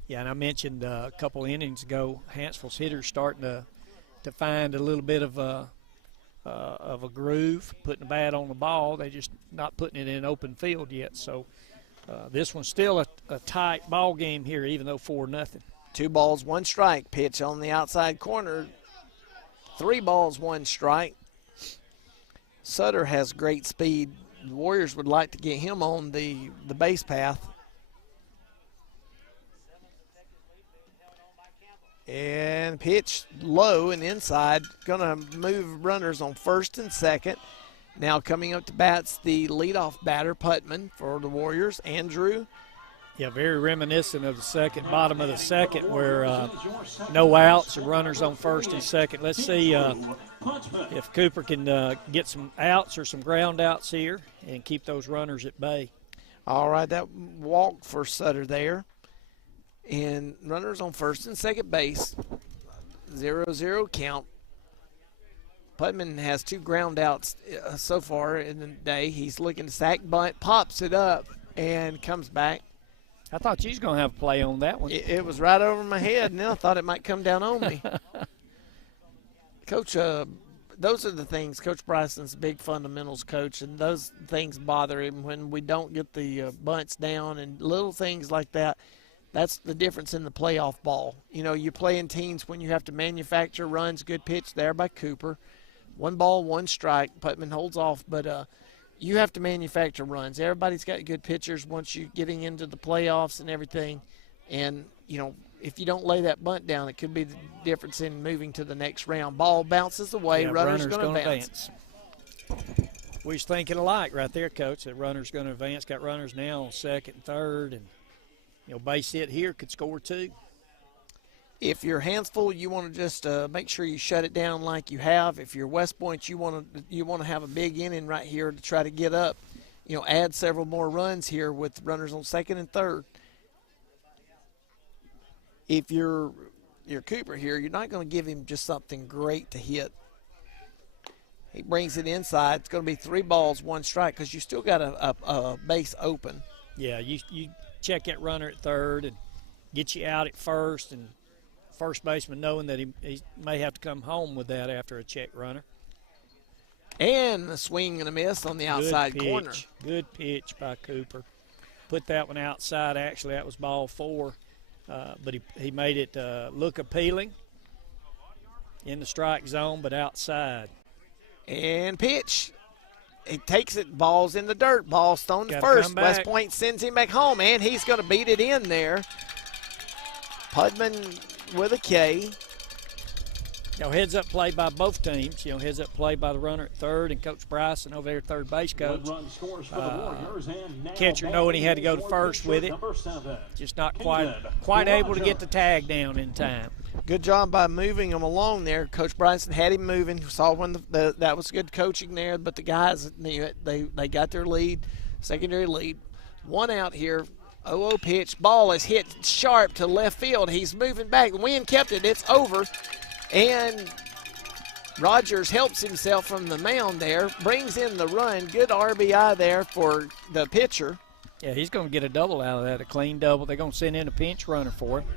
Yeah, and I mentioned a couple innings ago, Hanceville's hitters starting to find a little bit of a groove, putting the bat on the ball. They're just not putting it in open field yet. So this one's still a tight ball game here, even though 4-0. 2 balls, 1 strike. Pitch on the outside corner. 3 balls, 1 strike. Sutter has great speed. The Warriors would like to get him on the base path. And pitch low and inside. Going to move runners on first and second. Now coming up to bats the leadoff batter, Putman, for the Warriors, Andrew. Yeah, very reminiscent of the bottom of the second, where no outs or runners on first and second. Let's see if Cooper can get some outs or some ground outs here and keep those runners at bay. All right, that walk for Sutter there. And runners on first and second base. 0-0 count. Putman has 2 ground outs so far in the day. He's looking to sack bunt, pops it up, and comes back. I thought you was going to have a play on that one. It was right over my head, and then I thought it might come down on me. Coach, those are the things. Coach Bryson's a big fundamentals coach, and those things bother him when we don't get the bunts down and little things like that. That's the difference in the playoff ball. You play in teams when you have to manufacture runs. Good pitch there by Cooper. 1 ball, 1 strike. Putman holds off, but you have to manufacture runs. Everybody's got good pitchers once you're getting into the playoffs and everything. And, if you don't lay that bunt down, it could be the difference in moving to the next round. Ball bounces away. Yeah, runner's going to advance. We was thinking alike right there, Coach. That runner's going to advance. Got runners now on second and third. And, base hit here could score 2. If you're Hanceville, you want to just make sure you shut it down like you have. If you're West Point, you want to have a big inning right here to try to get up. Add several more runs here with runners on second and third. If you're Cooper here, you're not going to give him just something great to hit. He brings it inside. It's going to be 3 balls, 1 strike because you still got a base open. Yeah, you check that runner at third and get you out at first, and first baseman knowing that he may have to come home with that after a check runner. And a swing and a miss on the outside corner. Good pitch by Cooper. Put that one outside. Actually, that was ball 4, but he made it look appealing in the strike zone, but outside. And pitch. He takes it, ball's in the dirt, ball's thrown to first. West Point sends him back home, and he's going to beat it in there. Putman with a K. Heads up play by both teams. Heads up play by the runner at third and Coach Bryson over there, third base coach. Catcher knowing he had to go to first with it. Just not quite able to get the tag down in time. Good job by moving him along there. Coach Bryson had him moving. Saw when that was good coaching there, but the guys knew it. They got their lead, secondary lead. 1 out here 0-0 pitch. Ball is hit sharp to left field. He's moving back. The wind kept it. It's over. And Rogers helps himself from the mound there, brings in the run. Good RBI there for the pitcher. Yeah, he's going to get a double out of that, a clean double. They're going to send in a pinch runner for him.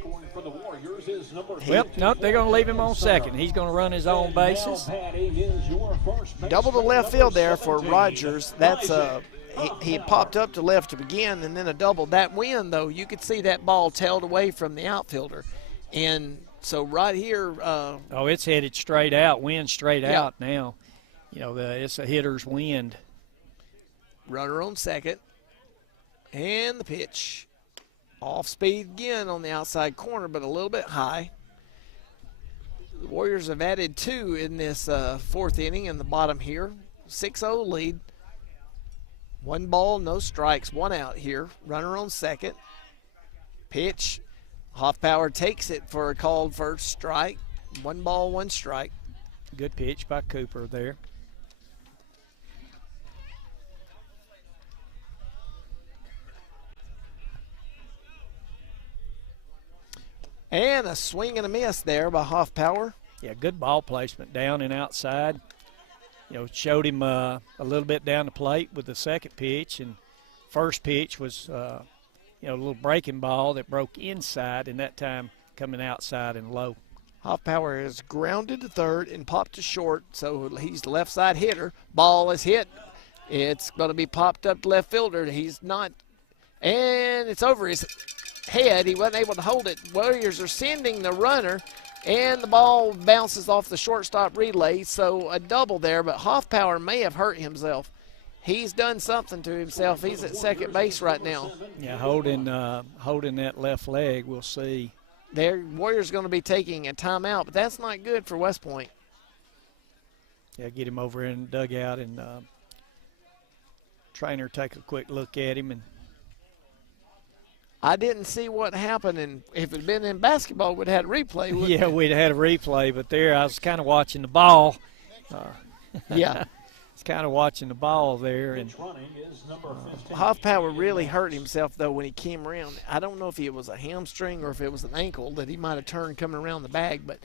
Scoring for the Warriors is number Well, no, they're going to leave him on second. He's going to run his own bases. Double to left field there for Rogers. That's he popped up to left to begin, and then a double. That wind, though, you could see that ball tailed away from the outfielder. And so right here. Oh, it's headed straight out, wind straight out now. You know, it's a hitter's wind. Runner on second. And the pitch. Off speed again on the outside corner, but a little bit high. The Warriors have added 2 in this fourth inning in the bottom here. 6-0 lead. 1 ball, no strikes, 1 out here. Runner on second. Pitch. Hoffpower takes it for a called first strike. 1 ball, 1 strike. Good pitch by Cooper there. And a swing and a miss there by Hoffpower. Yeah, good ball placement down and outside. You know, showed him a little bit down the plate with the second pitch, and first pitch was, you know, a little breaking ball that broke inside, and that time coming outside and low. Hoffpower is grounded to third and popped to short, so he's the left side hitter. Ball is hit. It's going to be popped up to left fielder. He's not, and it's over his head. He wasn't able to hold it. Warriors are sending the runner, and the ball bounces off the shortstop relay, so a double there, but Hoffpower may have hurt himself. He's done something to himself. He's at second base right now. Yeah, holding that left leg. We'll see. Their Warriors going to be taking a timeout, but that's not good for West Point. Yeah, get him over in the dugout and trainer take a quick look at him. And I didn't see what happened, and if it had been in basketball, we'd have had a replay. Yeah, we'd have had a replay, but there I was kind of watching the ball. Yeah. It's kind of watching the ball there. And Hoffpower really hurt himself, though, when he came around. I don't know if it was a hamstring or if it was an ankle that he might have turned coming around the bag, but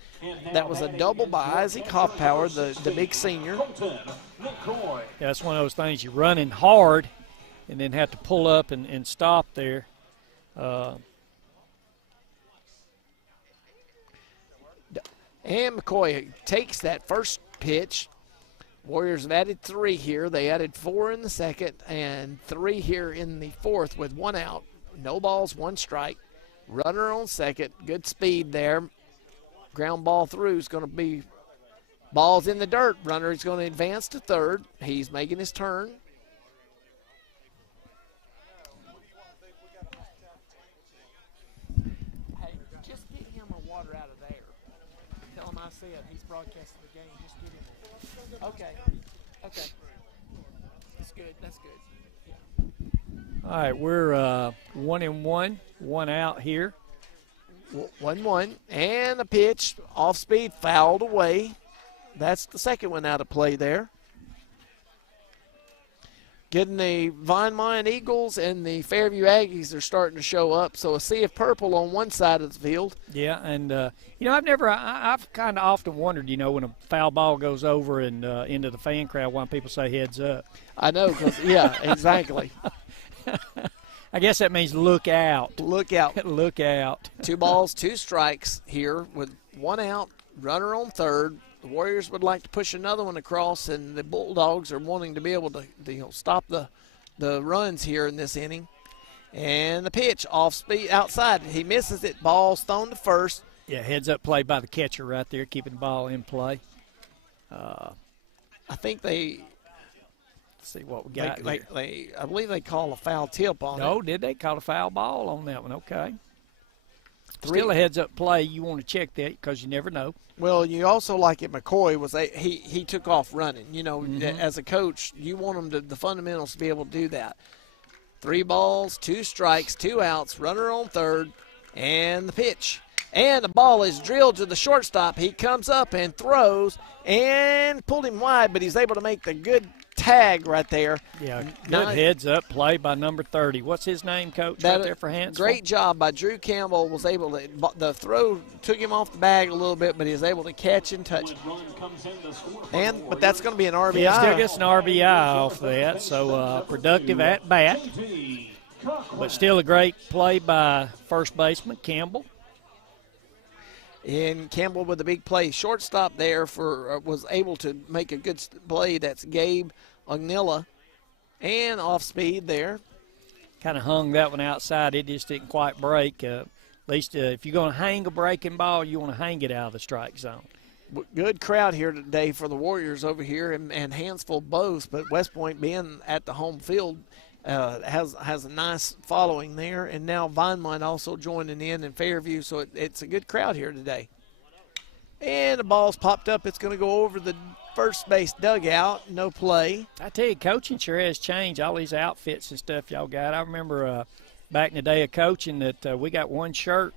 that was a double by Isaac Hoffpower, the big senior. Yeah, that's one of those things. You're running hard and then have to pull up and stop there. And McCoy takes that first pitch. Warriors have added 3 here. They added 4 in the second and 3 here in the fourth with 1 out. No balls, 1 strike. Runner on second. Good speed there. Ground ball through is going to be balls in the dirt. Runner is going to advance to third. He's making his turn. Hey, just get him a water out of there. Tell him I said he's broadcasting the game. Just get him. Okay. That's good. Yeah. All right, we're 1-1, 1 out here. 1-1, and a pitch off speed, fouled away. That's the second one out of play there. Getting the Vinemont Eagles and the Fairview Aggies are starting to show up. So a sea of purple on one side of the field. Yeah, and you know, I've kind of often wondered, you know, when a foul ball goes over and into the fan crowd, why people say heads up. I know, because yeah, exactly. I guess that means look out. Look out. Look out. 2 balls, 2 strikes here with 1 out, runner on third. The Warriors would like to push another one across, and the Bulldogs are wanting to be able to stop the runs here in this inning. And the pitch off speed outside. He misses it. Ball's thrown to first. Yeah, heads up play by the catcher right there, keeping the ball in play. I think they – let's see what we got here. I believe they call a foul tip on it. No, did they call a foul ball on that one? Okay. Still a heads-up play. You want to check that because you never know. Well, you also like it. McCoy was he took off running. You know, as a coach, you want them to the fundamentals to be able to do that. 3 balls, 2 strikes, 2 outs, runner on third, and the pitch. And the ball is drilled to the shortstop. He comes up and throws and pulled him wide, but he's able to make the good tag right there. Yeah, good heads-up play by number 30. What's his name, Coach, right there for Hanceville? Great job by Drew Campbell. Was able to – the throw took him off the bag a little bit, but he was able to catch and touch. But that's going to be an RBI. Yeah, still gets an RBI off that, so productive at bat. But still a great play by first baseman Campbell. And Campbell with the big play. Shortstop there was able to make a good play. That's Gabe Ognilla. And off speed there. Kind of hung that one outside. It just didn't quite break. At least if you're going to hang a breaking ball, you want to hang it out of the strike zone. Good crowd here today for the Warriors over here and Hanceville both. But West Point being at the home field has a nice following there, and now Vinemont also joining in Fairview, so it's a good crowd here today. And the ball's popped up. It's going to go over the first base dugout. No play. I tell you, coaching sure has changed. All these outfits and stuff y'all got. I remember back in the day of coaching that we got one shirt.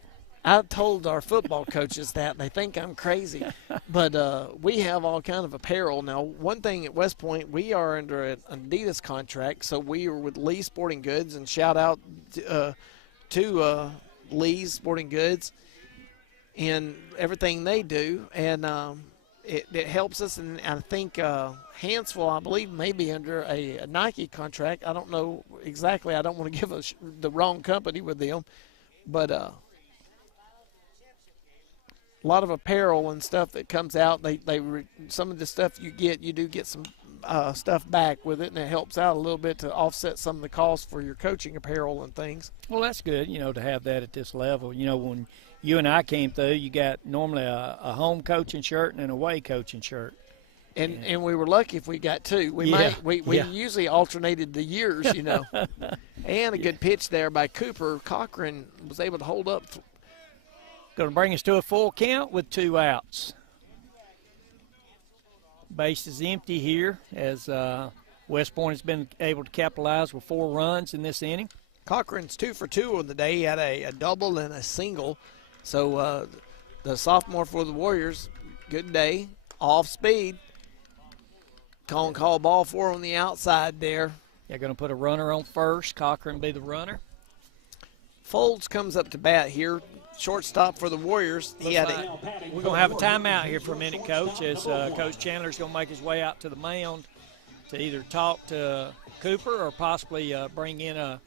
I told our football coaches that. They think I'm crazy. But we have all kind of apparel. Now, one thing at West Point, we are under an Adidas contract, so we are with Lee Sporting Goods, and shout out to Lee's Sporting Goods and everything they do. And it helps us, and I think Hanceville, I believe, may be under a Nike contract. I don't know exactly. I don't want to give the wrong company with them. But a lot of apparel and stuff that comes out. Some of the stuff you do get some stuff back with it, and it helps out a little bit to offset some of the costs for your coaching apparel and things. Well, that's good, to have that at this level. When you and I came through, you got normally a home coaching shirt and an away coaching shirt. And we were lucky if we got two. We usually alternated the years, And a good pitch there by Cooper. Cochran was able to hold up. Going to bring us to a full count with 2 outs. Base is empty here as West Point has been able to capitalize with 4 runs in this inning. Cochran's 2 for 2 on the day. He had a double and a single. So the sophomore for the Warriors, good day, off speed. Call ball 4 on the outside there. They're going to put a runner on first. Cochran be the runner. Folds comes up to bat here. Shortstop for the Warriors. We're going to have a timeout here for a minute, Coach, as Coach Chandler's going to make his way out to the mound to either talk to Cooper or possibly bring in a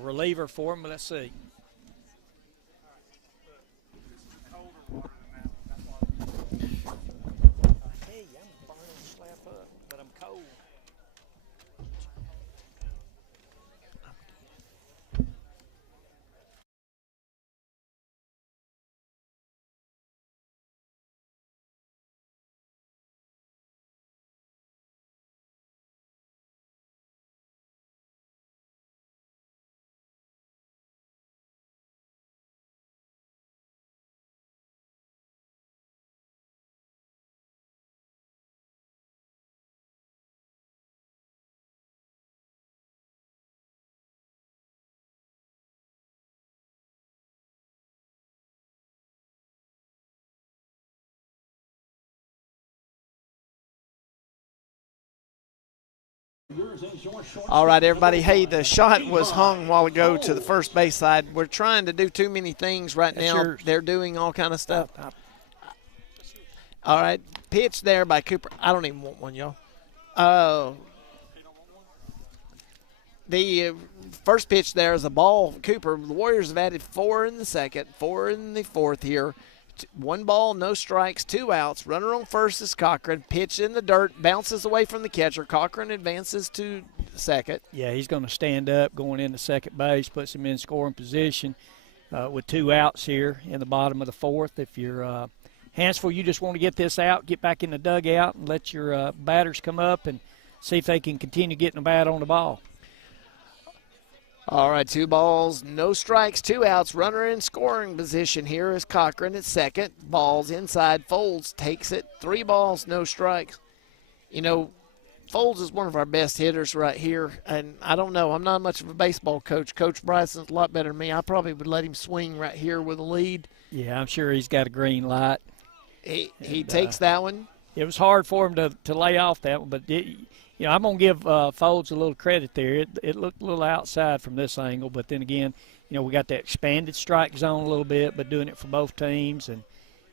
reliever for him. But let's see. Hey, I'm burning slap up, but I'm cold. All right, everybody. Hey, the shot was hung a while ago to the first base side. We're trying to do too many things right now. Sure. They're doing all kind of stuff. All right, pitch there by Cooper. I don't even want one, y'all. The first pitch there is a ball. Cooper, the Warriors have added 4 in the second, 4 in the fourth here. 1 ball, no strikes, 2 outs. Runner on first is Cochran. Pitch in the dirt, bounces away from the catcher. Cochran advances to second. Yeah, he's going to stand up going into second base, puts him in scoring position with 2 outs here in the bottom of the fourth. If you're Hanceville, you just want to get this out, get back in the dugout, and let your batters come up and see if they can continue getting the bat on the ball. All right, 2 balls, no strikes, 2 outs. Runner in scoring position here is Cochran at second. Ball's inside. Folds takes it. 3 balls, no strikes. Folds is one of our best hitters right here, and I don't know. I'm not much of a baseball coach. Coach Bryson's a lot better than me. I probably would let him swing right here with a lead. Yeah, I'm sure he's got a green light. He takes that one. It was hard for him to lay off that one, but I'm going to give Folds a little credit there. It looked a little outside from this angle, but then again, we got that expanded strike zone a little bit, but doing it for both teams, and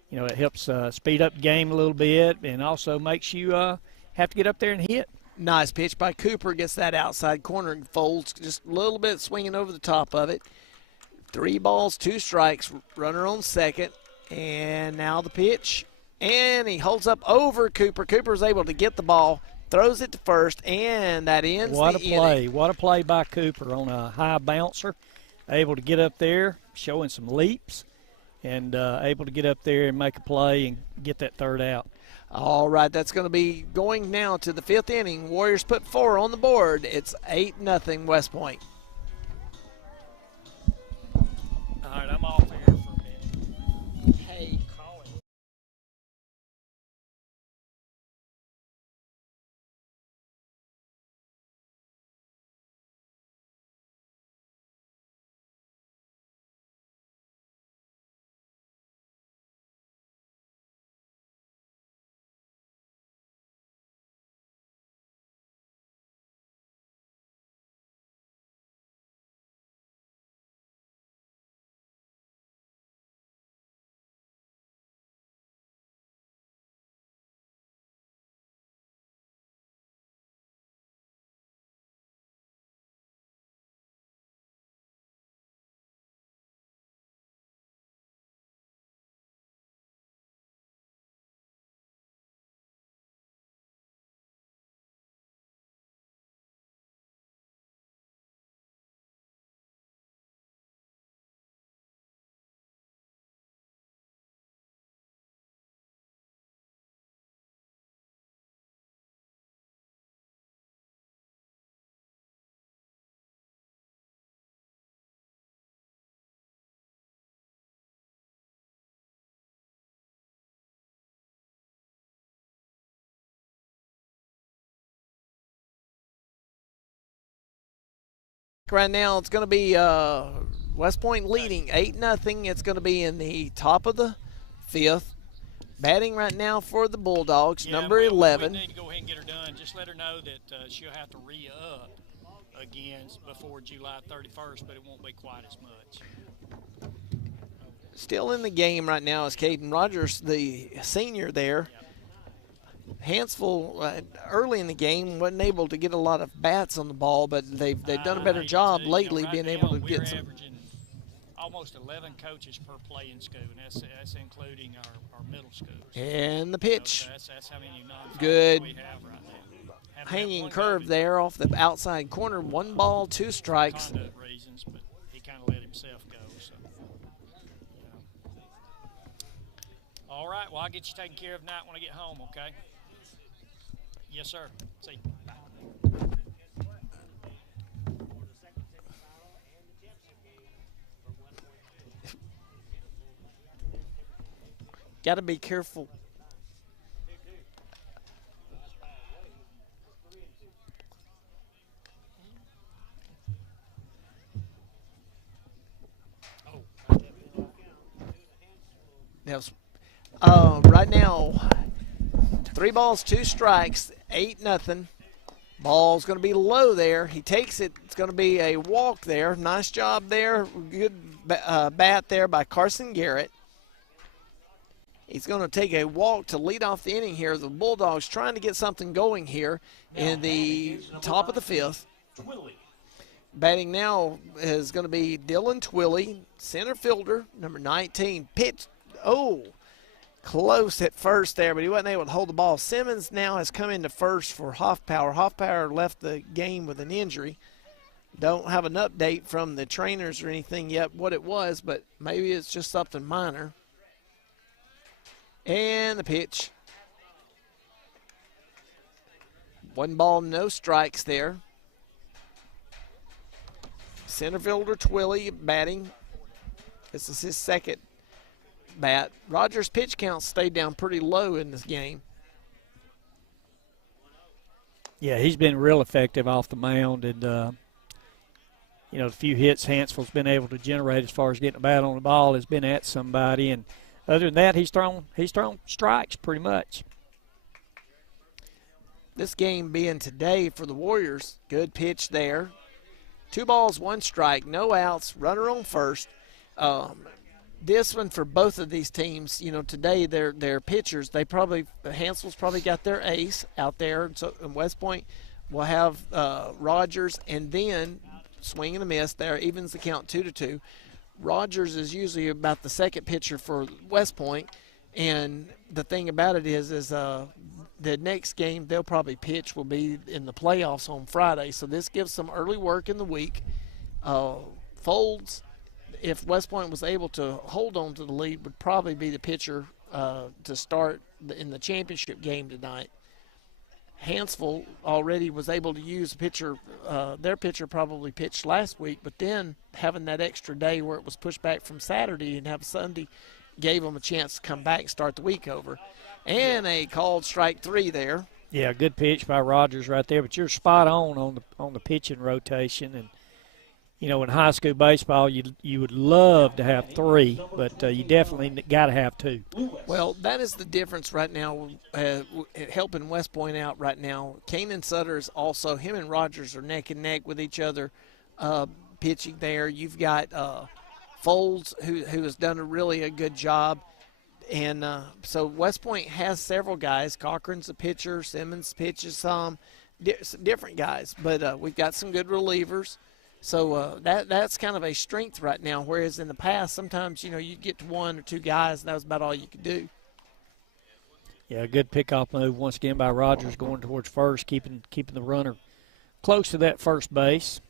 it helps speed up the game a little bit, and also makes you have to get up there and hit. Nice pitch by Cooper. Gets that outside corner and Folds just a little bit swinging over the top of it. 3 balls, 2 strikes. Runner on second, and now the pitch. And he holds up over Cooper. Cooper's able to get the ball, throws it to first, and that ends What the a play. inning. What a play by Cooper on a high bouncer. Able to get up there, showing some leaps, and able to get up there and make a play and get that third out. All right, that's going to be going now to the 5th inning. Warriors put 4 on the board. It's 8-0 West Point. All right, I'm off here for a minute. Hey, right now it's going to be West Point leading 8-0. It's going to be in the top of the 5th. Batting right now for the Bulldogs, number 11. We need to go ahead and get her done. Just let her know that she'll have to re-up again before July 31st, but it won't be quite as much. Still in the game right now is Kaden Rogers, the senior there. Yep. Hanceville, early in the game, wasn't able to get a lot of bats on the ball, but they've done a better job lately being able to get some. We're averaging almost 11 coaches per play in school, and that's including our middle schools. And the pitch. So that's how many Good we have right now. hanging curve there off the outside corner. 1 ball, 2 strikes. Conduct reasons, but he kind of let himself go. So, All right, well, I'll get you taken care of tonight when I get home, okay? Yes, sir. See you. Bye. Got to be careful. Right now, 3 balls, 2 strikes, 8-0. Ball's going to be low there. He takes it. It's going to be a walk there. Nice job there. Good bat there by Carson Garrett. He's going to take a walk to lead off the inning here. The Bulldogs trying to get something going here in the top of the 5th. Batting now is going to be Dylan Twilly, center fielder, number 19. Pitch, close at first there, but he wasn't able to hold the ball. Simmons now has come into first for Hoffpower. Hoffpower left the game with an injury. Don't have an update from the trainers or anything yet what it was, but maybe it's just something minor. And the pitch. 1 ball, no strikes there. Center fielder Twilly batting. This is his second bat. Rogers' pitch count stayed down pretty low in this game. Yeah, he's been real effective off the mound, and the few hits Hanceville's been able to generate as far as getting a bat on the ball has been at somebody. And other than that, he's thrown strikes pretty much. This game being today for the Warriors, good pitch there. 2 balls, 1 strike, no outs, runner on first. This one for both of these teams, today their pitchers, Hanceville's probably got their ace out there. So in West Point will have Rogers, and then swing and a miss there, evens the count 2-2. Rogers is usually about the second pitcher for West Point, and the thing about it is the next game they'll probably pitch will be in the playoffs on Friday, so this gives some early work in the week. Folds, if West Point was able to hold on to the lead, would probably be the pitcher to start in the championship game tonight. Hanceville already was able to use a pitcher. Their pitcher probably pitched last week, but then having that extra day where it was pushed back from Saturday and have Sunday gave them a chance to come back and start the week over. And a called strike 3 there. Yeah, good pitch by Rogers right there. But you're spot on the pitching rotation. And in high school baseball, you would love to have 3, but you definitely got to have 2. Well, that is the difference right now, helping West Point out right now. Kaden Sutter is also, him and Rogers are neck and neck with each other pitching there. You've got Folds, who has done a good job. And so West Point has several guys. Cochran's a pitcher. Simmons pitches some different guys. But we've got some good relievers. So that's kind of a strength right now, whereas in the past, sometimes, you get to 1 or 2 guys, and that was about all you could do. Yeah, good pickoff move once again by Rogers going towards first, keeping the runner close to that first base.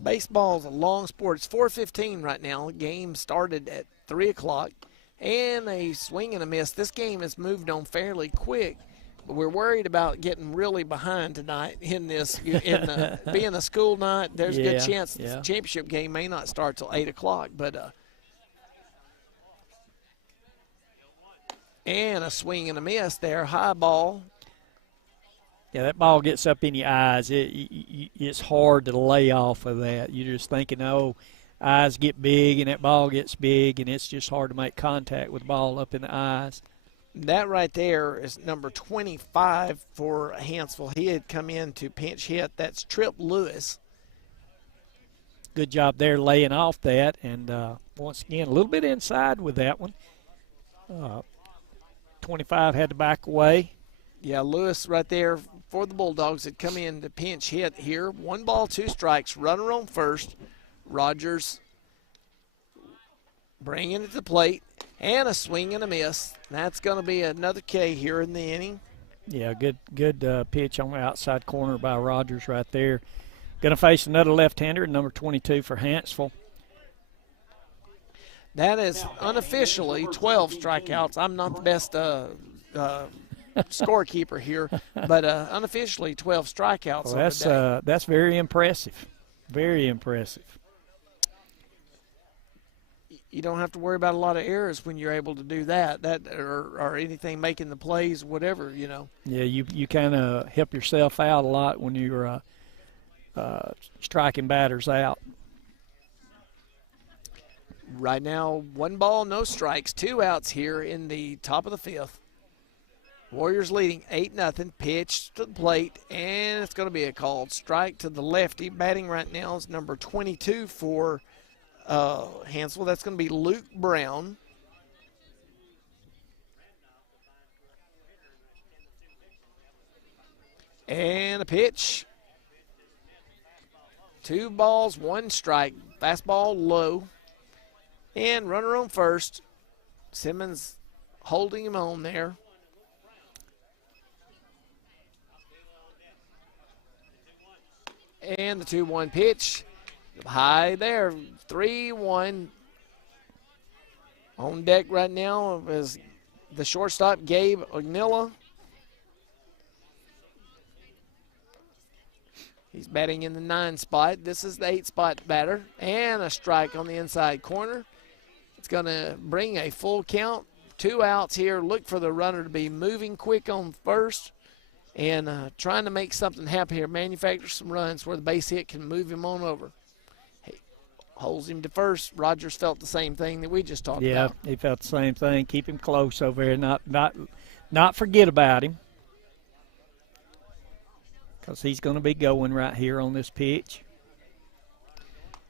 Baseball's a long sport. It's 4:15 right now. The game started at 3 o'clock, and a swing and a miss. This game has moved on fairly quick. We're worried about getting really behind tonight in this. Being a school night, there's a good chance the championship game may not start till 8 o'clock. But and a swing and a miss there, high ball. Yeah, that ball gets up in your eyes. It's hard to lay off of that. You're just thinking, eyes get big, and that ball gets big, and it's just hard to make contact with the ball up in the eyes. That right there is number 25 for Hanceville. He had come in to pinch hit. That's Tripp Lewis. Good job there laying off that. And once again, a little bit inside with that one. 25 had to back away. Yeah, Lewis right there for the Bulldogs had come in to pinch hit here. 1 ball, 2 strikes, runner on first. Rogers bringing it to the plate. And a swing and a miss. That's going to be another K here in the inning. Yeah, good pitch on the outside corner by Rogers right there. Going to face another left-hander, number 22 for Hanceville. That is unofficially 12 strikeouts. I'm not the best scorekeeper here, but unofficially 12 strikeouts. Well, that's very impressive. Very impressive. You don't have to worry about a lot of errors when you're able to do that or anything making the plays, whatever, Yeah, you kind of help yourself out a lot when you're striking batters out. Right now, 1 ball, no strikes, 2 outs here in the top of the 5th. Warriors leading 8-0. Pitch to the plate, and it's going to be a called strike to the lefty. Batting right now is number 22 for Hanceville. That's going to be Luke Brown. And a pitch. 2 balls, 1 strike. Fastball low. And runner on first. Simmons holding him on there. And the 2-1 pitch. High there, 3-1. On deck right now is the shortstop, Gabe Ognilla. He's batting in the 9 spot. This is the 8 spot batter. And a strike on the inside corner. It's going to bring a full count. 2 outs here. Look for the runner to be moving quick on first. And trying to make something happen here. Manufacture some runs where the base hit can move him on over. holds him to first. Rogers felt the same thing that we just talked about. Yeah, he felt the same thing. Keep him close over here. Not forget about him, because he's going to be going right here on this pitch.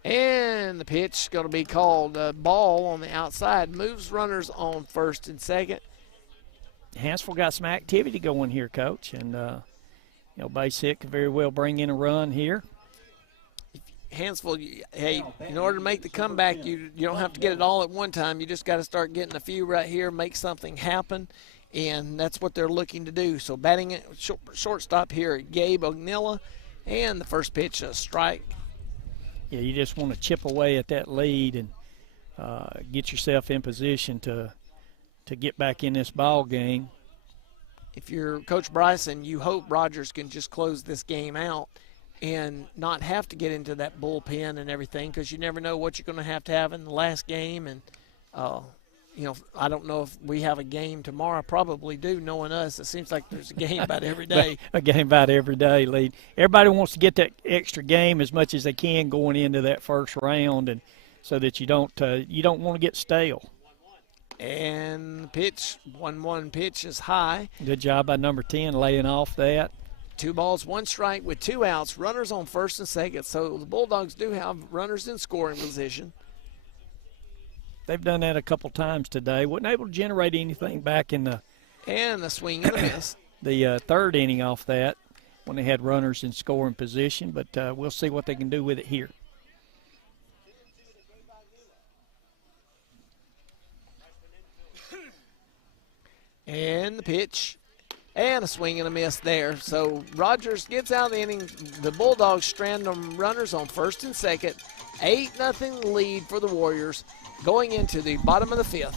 And the pitch is going to be called a ball on the outside. Moves runners on first and second. Hanceville got some activity going here, Coach, and base hit could very well bring in a run here. Hanceville, hey, in order to make the comeback, you don't have to get it all at one time. You just got to start getting a few right here, make something happen, and that's what they're looking to do. So batting it, shortstop here, Gabe Ognilla, and the first pitch, a strike. Yeah, you just want to chip away at that lead and get yourself in position to get back in this ball game. If you're Coach Bryson, you hope Rogers can just close this game out and not have to get into that bullpen and everything, because you never know what you're going to have in the last game. And, I don't know if we have a game tomorrow. Probably do, knowing us. It seems like there's a game about every day. A game about every day, lead. Everybody wants to get that extra game as much as they can going into that first round, and so that you don't want to get stale. And the pitch, 1-1 pitch is high. Good job by number 10 laying off that. 2 balls, 1 strike with 2 outs. Runners on first and second. So the Bulldogs do have runners in scoring position. They've done that a couple times today. Wasn't able to generate anything back in the swing and a miss. The third inning off that when they had runners in scoring position, but we'll see what they can do with it here. And the pitch, and a swing and a miss there. So Rogers gets out of the inning. The Bulldogs strand them runners on first and second. 8-0 lead for the Warriors going into the bottom of the 5th.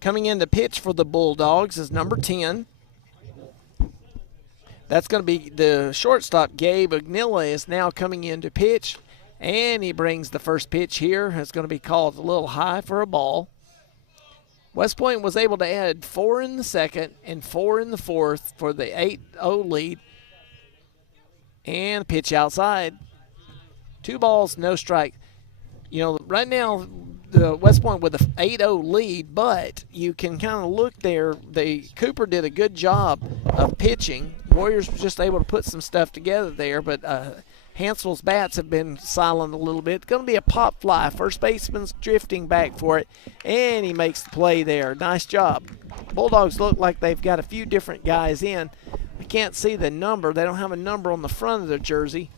Coming in to pitch for the Bulldogs is number 10. That's going to be the shortstop, Gabe Agnilla, is now coming in to pitch, and he brings the first pitch here. It's going to be called a little high for a ball. West Point was able to add 4 in the second and 4 in the fourth for the 8-0 lead. And pitch outside. 2 balls, no strike. Right now, the West Point with an 8-0 lead, but you can kind of look there. Cooper did a good job of pitching. Warriors were just able to put some stuff together there, but Hanceville's bats have been silent a little bit. It's going to be a pop fly. First baseman's drifting back for it, and he makes the play there. Nice job. Bulldogs look like they've got a few different guys in. I can't see the number. They don't have a number on the front of their jersey,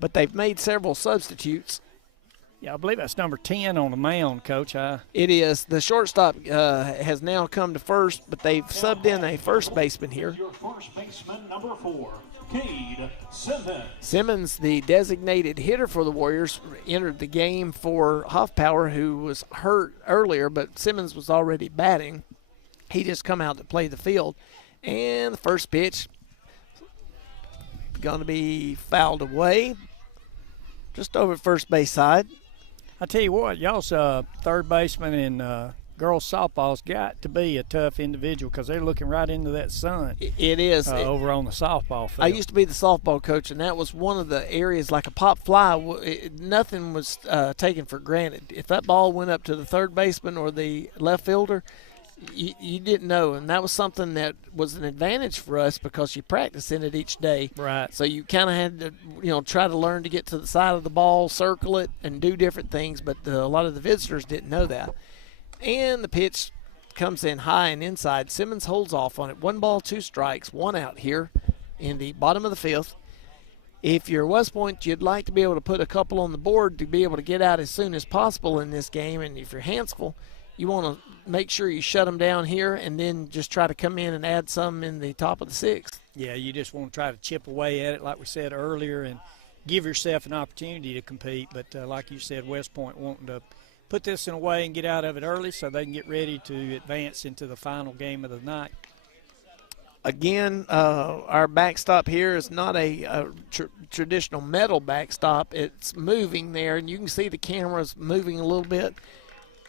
but they've made several substitutes. Yeah, I believe that's number 10 on the mound, Coach. It is. The shortstop has now come to first, but they've subbed in a first baseman here. Your first baseman, number 4, Kaden Simmons. Simmons, the designated hitter for the Warriors, entered the game for Hoffpower, who was hurt earlier, but Simmons was already batting. He just come out to play the field. And the first pitch going to be fouled away just over first base side. I tell you what, y'all's third baseman in girls softball's got to be a tough individual because they're looking right into that sun. It is. Over on the softball field. I used to be the softball coach, and that was one of the areas, like a pop fly, nothing was taken for granted. If that ball went up to the third baseman or the left fielder, you didn't know, and that was something that was an advantage for us because you practice in it each day. Right. So you kind of had to, try to learn to get to the side of the ball, circle it, and do different things, but a lot of the visitors didn't know that. And the pitch comes in high and inside. Simmons holds off on it. 1 ball, 2 strikes, 1 out here in the bottom of the 5th. If you're West Point, you'd like to be able to put a couple on the board to be able to get out as soon as possible in this game. And if you're Hanceville, you want to make sure you shut them down here and then just try to come in and add some in the top of the 6th. Yeah, you just want to try to chip away at it, like we said earlier, and give yourself an opportunity to compete. But like you said, West Point wanting to put this in a way and get out of it early so they can get ready to advance into the final game of the night. Again, our backstop here is not a traditional metal backstop. It's moving there, and you can see the cameras moving a little bit.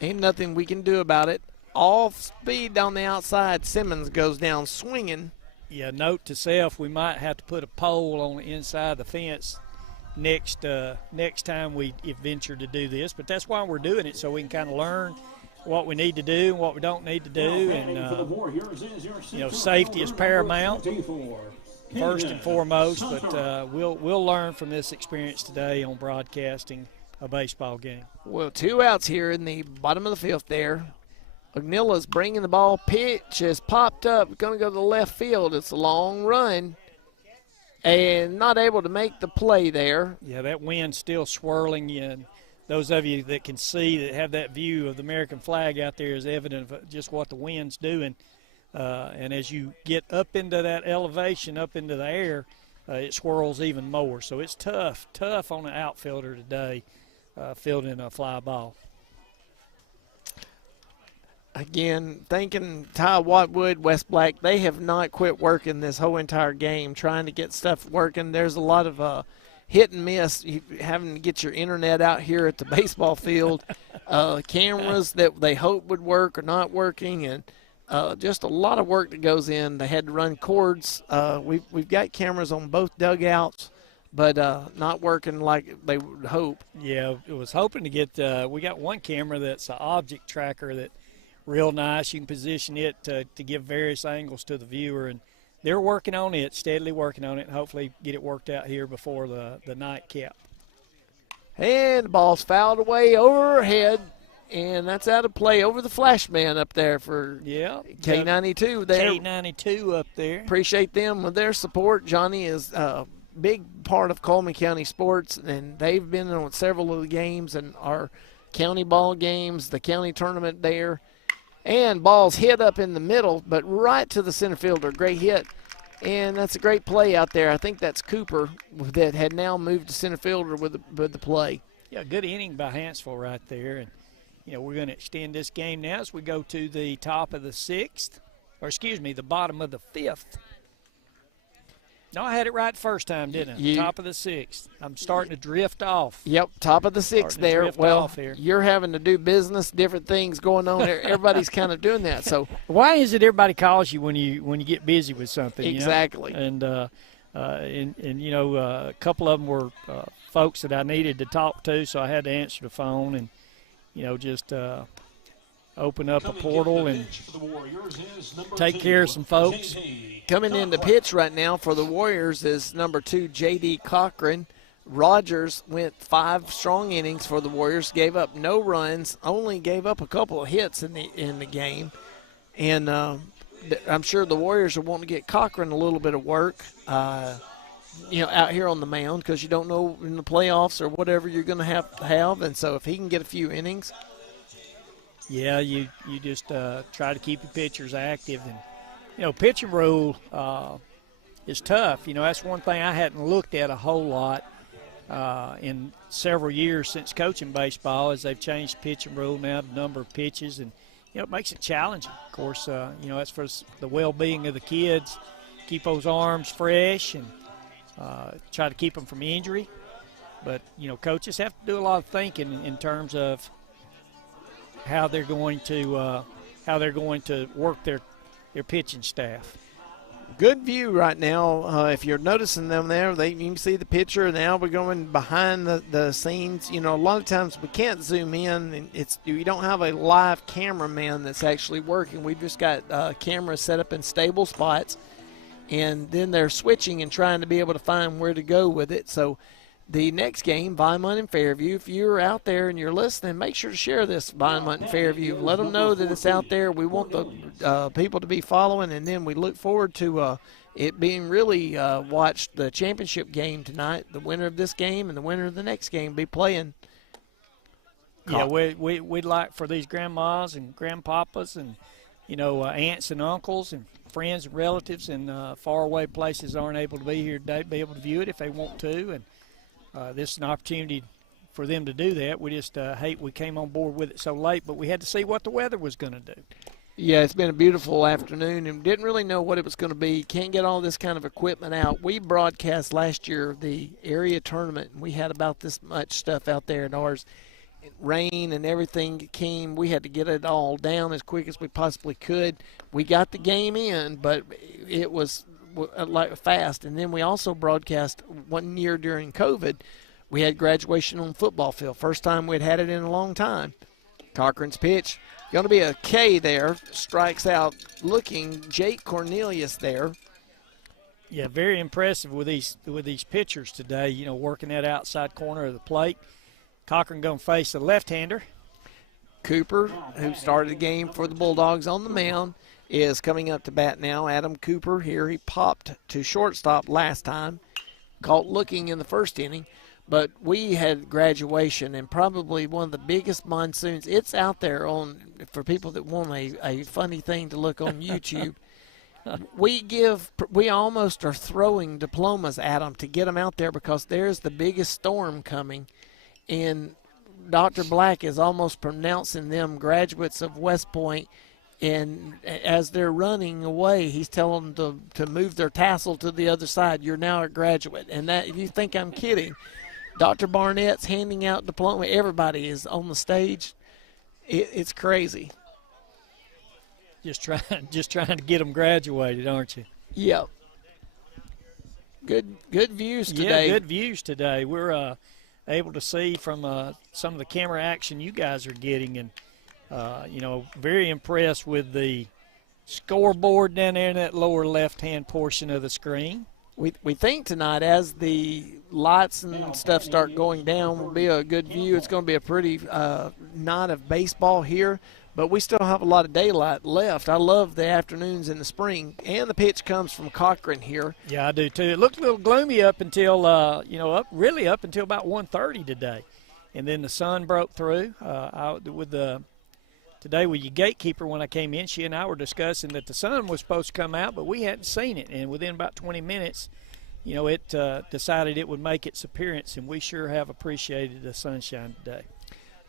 Ain't nothing we can do about it. Off speed down the outside, Simmons goes down swinging. Yeah, note to self, we might have to put a pole on the inside of the fence next time we venture to do this. But that's why we're doing it, so we can kind of learn what we need to do and what we don't need to do. And, safety is paramount, first and foremost. But we'll learn from this experience today on broadcasting a baseball game. Well, 2 outs here in the bottom of the 5th there. Agnila's bringing the ball. Pitch has popped up. Going to go to the left field. It's a long run. And not able to make the play there. Yeah, that wind's still swirling you. And those of you that can see, that have that view of the American flag out there, is evident of just what the wind's doing. And as you get up into that elevation, up into the air, it swirls even more. So it's tough on the outfielder today. Fielding a fly ball. Again, thanking Ty Watwood, West Black, they have not quit working this whole entire game, trying to get stuff working. There's a lot of hit and miss. You having to get your internet out here at the baseball field. Cameras that they hope would work are not working, and just a lot of work that goes in. They had to run cords. We've got cameras on both dugouts, but not working like they would hope. Yeah, it was hoping to get we got one camera that's an object tracker that real nice. You can position it to give various angles to the viewer, and they're working on it, steadily working on it, and hopefully get it worked out here before the nightcap. And the ball's fouled away overhead, and that's out of play over the flash man up there for K92 there. K92 up there. Appreciate them with their support. Johnny is big part of Cullman County sports, and they've been on several of the games and our county ball games, the county tournament there. And ball's hit up in the middle, but right to the center fielder. Great hit, and that's a great play out there. I think that's Cooper that had now moved to center fielder with the play. Yeah, good inning by Hanceville right there. And, we're going to extend this game now as we go to the top of the 6th, the bottom of the 5th. No, I had it right first time, didn't I? Top of the 6th. I'm starting to drift off. Yep, top of the 6th there. Well, you're having to do business, different things going on there. Everybody's kind of doing that. So why is it everybody calls you when you get busy with something? Exactly. And a couple of them were folks that I needed to talk to, so I had to answer the phone and just open up a portal and take care of some folks. Coming in the pitch right now for the Warriors is number 2, J.D. Cochran. Rogers went 5 strong innings for the Warriors, gave up no runs, only gave up a couple of hits in the game. And I'm sure the Warriors are wanting to get Cochran a little bit of work, out here on the mound, because you don't know in the playoffs or whatever you're going to have. And so if he can get a few innings. Yeah, you just try to keep your pitchers active. And, pitching rule is tough. That's one thing I hadn't looked at a whole lot in several years since coaching baseball, as they've changed the pitching rule now, the number of pitches, and it makes it challenging. Of course, that's for the well-being of the kids, keep those arms fresh, and try to keep them from injury. But coaches have to do a lot of thinking in terms of how they're going to work their pitching staff. Good view right now. If you're noticing them there, you can see the pitcher. Now we're going behind the scenes. A lot of times we can't zoom in, and we don't have a live cameraman that's actually working. We've just got cameras set up in stable spots, and then they're switching and trying to be able to find where to go with it. So the next game, Vinemont and Fairview, if you're out there and you're listening, make sure to share this, Vinemont and Fairview. Let them know that it's out there. We want the people to be following, and then we look forward to it being really watched, the championship game tonight. The winner of this game and the winner of the next game be playing. Yeah, we'd like for these grandmas and grandpapas and, aunts and uncles and friends and relatives in faraway places aren't able to be here today, be able to view it if they want to. And this is an opportunity for them to do that. We just hate we came on board with it so late, but we had to see what the weather was going to do. Yeah, it's been a beautiful afternoon, and didn't really know what it was going to be. Can't get all this kind of equipment out. We broadcast last year the area tournament, and we had about this much stuff out there in ours. Rain and everything came. We had to get it all down as quick as we possibly could. We got the game in, but it was like fast. And then we also broadcast one year during COVID. We had graduation on the football field. First time we'd had it in a long time. Cochran's pitch, going to be a K there. Strikes out looking Jake Cornelius there. Yeah, very impressive with these pitchers today, working that outside corner of the plate. Cochran going to face a left-hander. Cooper, who started the game for the Bulldogs on the mound, is coming up to bat now. Adam Cooper here. He popped to shortstop last time, caught looking in the first inning. But we had graduation and probably one of the biggest monsoons. It's out there for people that want a funny thing to look on YouTube. We almost are throwing diplomas at them to get them out there because there's the biggest storm coming. And Dr. Black is almost pronouncing them graduates of West Point. And as they're running away, he's telling them to move their tassel to the other side. You're now a graduate. And that, if you think I'm kidding, Dr. Barnett's handing out diploma. Everybody is on the stage. It's crazy. Just trying to get them graduated, aren't you? Yeah. Good views today. Yeah, good views today. We're able to see from some of the camera action you guys are getting, and very impressed with the scoreboard down there in that lower left-hand portion of the screen. We think tonight, as the lights and stuff start going down, will be a good view. It's going to be a pretty night of baseball here, but we still have a lot of daylight left. I love the afternoons in the spring, and the pitch comes from Cochran here. Yeah, I do too. It looked a little gloomy up until up until about 1:30 today, and then the sun broke through. Today with your gatekeeper, when I came in, she and I were discussing that the sun was supposed to come out, but we hadn't seen it. And within about 20 minutes, it decided it would make its appearance, and we sure have appreciated the sunshine today.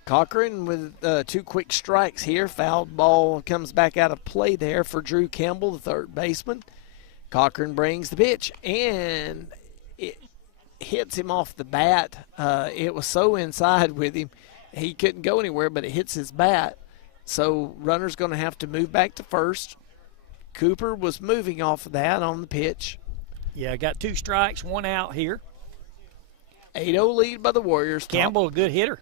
Cochran with 2 quick strikes here. Fouled ball comes back out of play there for Drew Campbell, the third baseman. Cochran brings the pitch, and it hits him off the bat. It was so inside with him, he couldn't go anywhere, but it hits his bat. So runner's going to have to move back to first. Cooper was moving off of that on the pitch. Yeah, got 2 strikes, 1 out here. 8-0 lead by the Warriors. Campbell, a good hitter.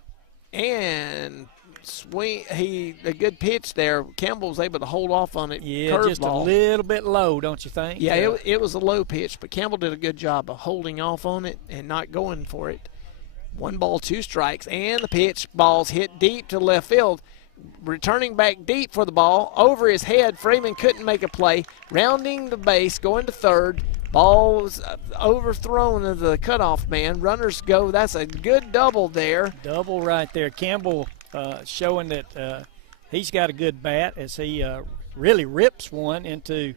And swing. A good pitch there. Campbell was able to hold off on it. Yeah, just a little bit low, don't you think? Yeah, it was a low pitch, but Campbell did a good job of holding off on it and not going for it. 1 ball, 2 strikes, and the pitch. Ball's hit deep to left field. Returning back deep for the ball. Over his head, Freeman couldn't make a play. Rounding the base, going to third. Ball was overthrown of the cutoff man. Runners go. That's a good double there. Double right there. Campbell showing that he's got a good bat as he really rips one into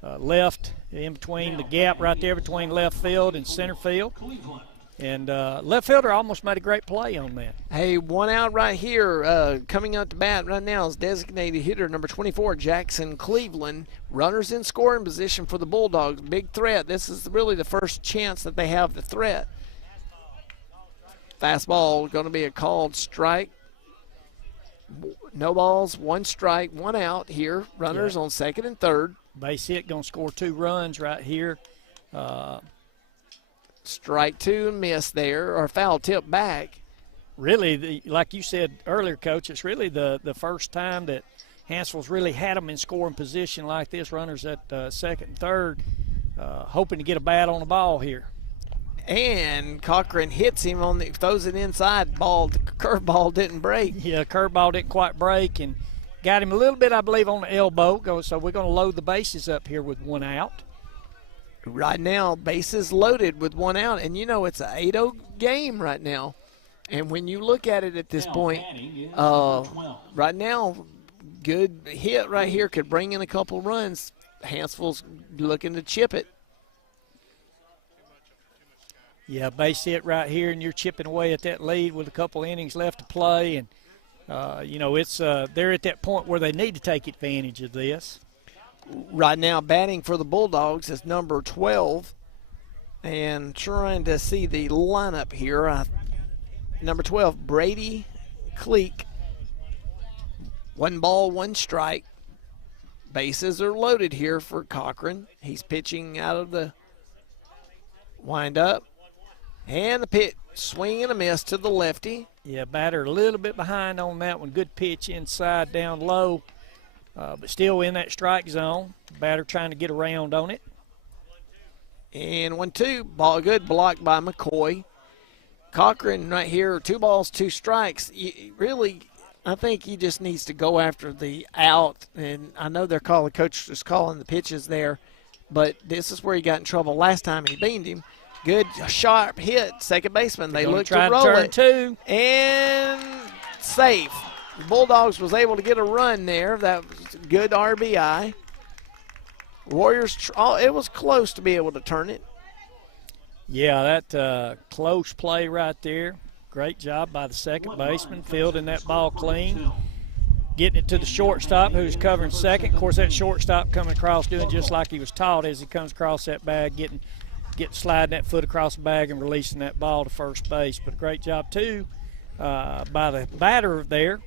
left, in between the gap right there between left field and center field. And left fielder almost made a great play on that. Hey, 1 out right here. Coming up to bat right now is designated hitter number 24, Jackson Cleveland. Runners in scoring position for the Bulldogs. Big threat. This is really the first chance that they have the threat. Fastball going to be a called strike. No balls, 1 strike, 1 out here. Runners on second and third. Base hit, going to score 2 runs right here. Strike 2 and miss there, or foul tip back. Really, like you said earlier, Coach, it's really the first time that Hanceville's really had them in scoring position like this. Runners at second and third, hoping to get a bat on the ball here. And Cochran hits him throws it inside. The curveball didn't break. Yeah, curveball didn't quite break and got him a little bit, I believe, on the elbow. So we're going to load the bases up here with 1 out. Right now, bases loaded with 1 out, and it's an 8-0 game right now. And when you look at it at this point, right now, good hit right here could bring in a couple runs. Hanceville's looking to chip it. Yeah, base hit right here, and you're chipping away at that lead with a couple innings left to play. And, it's they're at that point where they need to take advantage of this. Right now, batting for the Bulldogs is number 12. And trying to see the lineup here. Number 12, Brady Cleek. 1 ball, 1 strike. Bases are loaded here for Cochran. He's pitching out of the windup. And the pitch, swing and a miss to the lefty. Yeah, batter a little bit behind on that one. Good pitch inside, down low. But still in that strike zone. Batter trying to get around on it. And 1-2, ball good, blocked by McCoy. Cochran right here, 2 balls, 2 strikes. Really, I think he just needs to go after the out. And I know coach is calling the pitches there, but this is where he got in trouble last time. He beamed him. Good, sharp hit, second baseman. They look to roll it. Two. And safe. The Bulldogs was able to get a run there. That was a good RBI. Warriors, it was close to be able to turn it. Yeah, that close play right there. Great job by the second baseman, fielding that ball clean. Getting it to the shortstop, who's covering second. Of course, that shortstop coming across doing just like he was taught as he comes across that bag, getting sliding that foot across the bag and releasing that ball to first base. But a great job, too, by the batter there,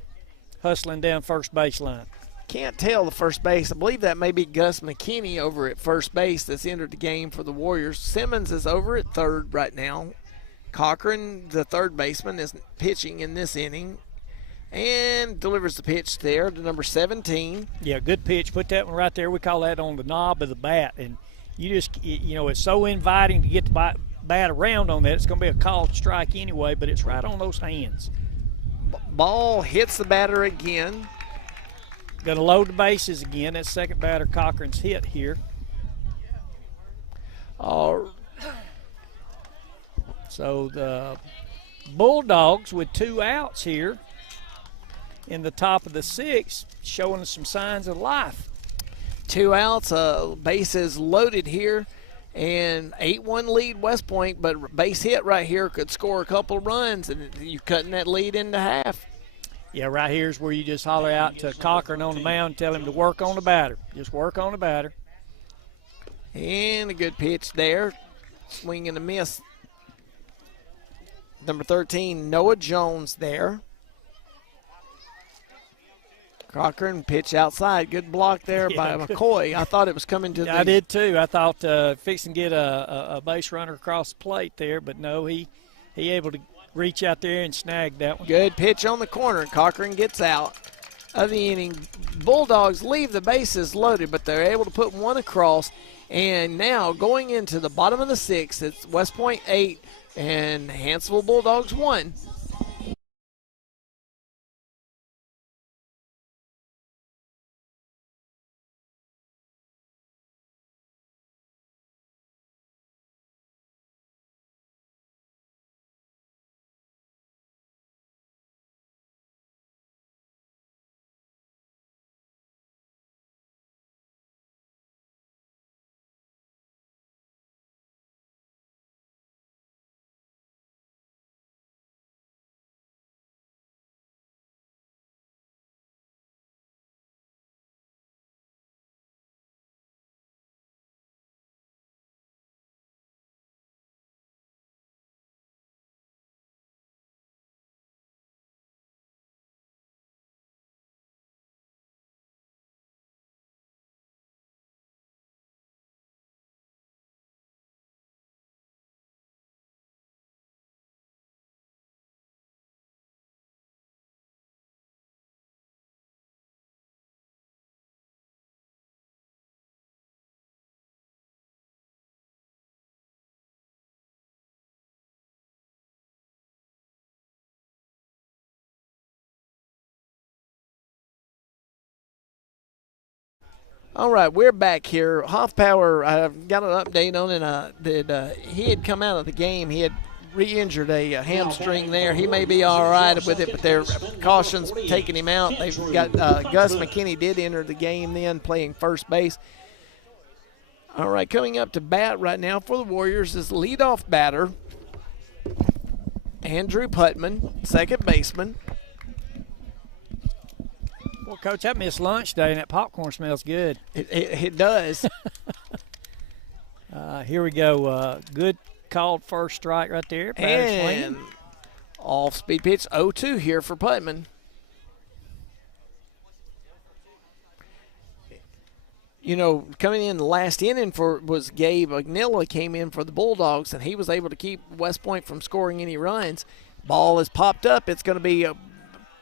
hustling down first baseline. Can't tell the first base. I believe that may be Gus McKinney over at first base that's entered the game for the Warriors. Simmons is over at third right now. Cochran, the third baseman, is pitching in this inning and delivers the pitch there to number 17. Yeah, good pitch. Put that one right there. We call that on the knob of the bat. And you just, it's so inviting to get the bat around on that. It's going to be a called strike anyway, but it's right on those hands. Ball hits the batter again. Going to load the bases again. That second batter, Cochran's hit here. So the Bulldogs with 2 outs here in the top of the 6th, showing us some signs of life. 2 outs, bases loaded here, and 8-1 lead West Point, but base hit right here could score a couple of runs, and you're cutting that lead into half. Yeah, right here's where you just holler out to Cochran on the mound, tell him to work on the batter. Just work on the batter. And a good pitch there. Swing and a miss. Number 13, Noah Jones there. Cochran pitch outside. Good block there by McCoy. I thought it was coming to the... I did too. I thought fixing to get a base runner across the plate there, but no, he able to reach out there and snag that one. Good pitch on the corner. Cochran gets out of the inning. Bulldogs leave the bases loaded, but they're able to put one across. And now going into the bottom of the sixth, it's West Point 8 and Hanceville Bulldogs 1. All right, we're back here. Hoffpower, I got an update on it. That he had come out of the game. He had re-injured a hamstring there. He may be all right with it, but their caution's taking him out. They've got Gus McKinney did enter the game then, playing first base. All right, coming up to bat right now for the Warriors is leadoff batter Andrew Putman, second baseman. Well, Coach, I missed lunch day, and that popcorn smells good. It does. Here we go. Good called first strike right there. And off-speed pitch, 0-2 here for Putman. You know, coming in the last inning was Gabe Agnilla came in for the Bulldogs, and he was able to keep West Point from scoring any runs. Ball is popped up. It's going to be a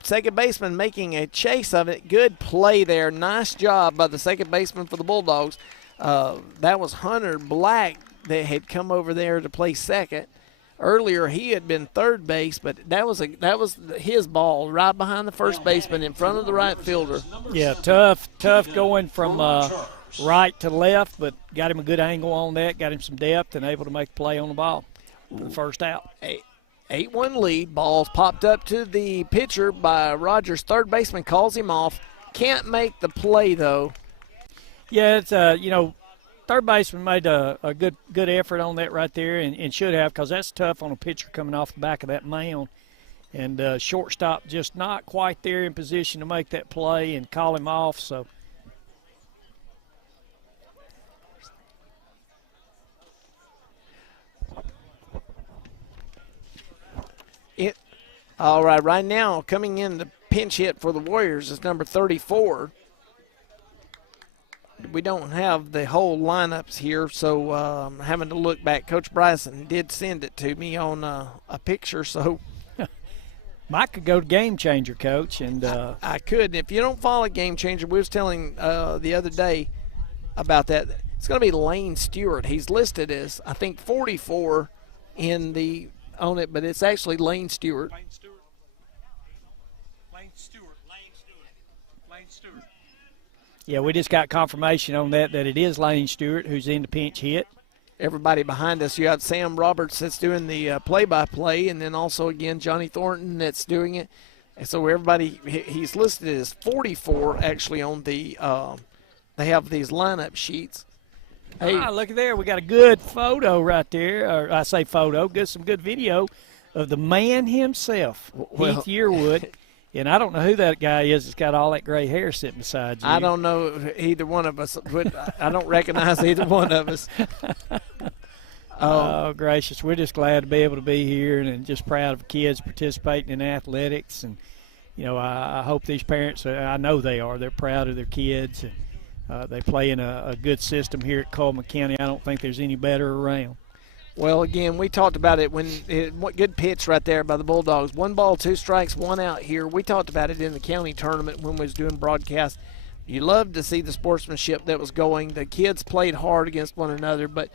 second baseman making a chase of it. Good play there. Nice job by the second baseman for the Bulldogs. That was Hunter Black that had come over there to play second. Earlier he had been third base, but that was his ball right behind the first baseman in front of the right fielder. Yeah, tough going from right to left, but got him a good angle on that, got him some depth, and able to make the play on the ball for the first out. 8-1 lead. Ball's popped up to the pitcher by Rogers. Third baseman calls him off. Can't make the play, though. Yeah, it's third baseman made a good effort on that right there, and should have, because that's tough on a pitcher coming off the back of that mound. And shortstop just not quite there in position to make that play and call him off. So. All right, right now coming in the pinch hit for the Warriors is number 34. We don't have the whole lineups here, so I'm having to look back. Coach Bryson did send it to me on a picture, so. Mike could go to Game Changer, Coach. And I could. If you don't follow Game Changer, we was telling the other day about that. It's going to be Lane Stewart. He's listed as, I think, 44 on it, but it's actually Lane Stewart. Lane Stewart. Yeah, we just got confirmation on that it is Lane Stewart who's in the pinch hit. Everybody behind us, you got Sam Roberts that's doing the play-by-play, and then also, again, Johnny Thornton that's doing it. And so everybody, he's listed as 44 actually on the they have these lineup sheets. Hey, look at there. We got a good photo right there. Or I say photo, some good video of the man himself, Heath Yearwood. And I don't know who that guy is that's got all that gray hair sitting beside you. I don't know either one of us. I don't recognize either one of us. Oh, gracious. We're just glad to be able to be here and just proud of kids participating in athletics. And, I hope these parents, I know they are, they're proud of their kids. And they play in a good system here at Cullman County. I don't think there's any better around. Well, again, we talked about it what good pitch right there by the Bulldogs. 1 ball, 2 strikes, 1 out here. We talked about it in the county tournament when we was doing broadcast. You loved to see the sportsmanship that was going. The kids played hard against one another, but,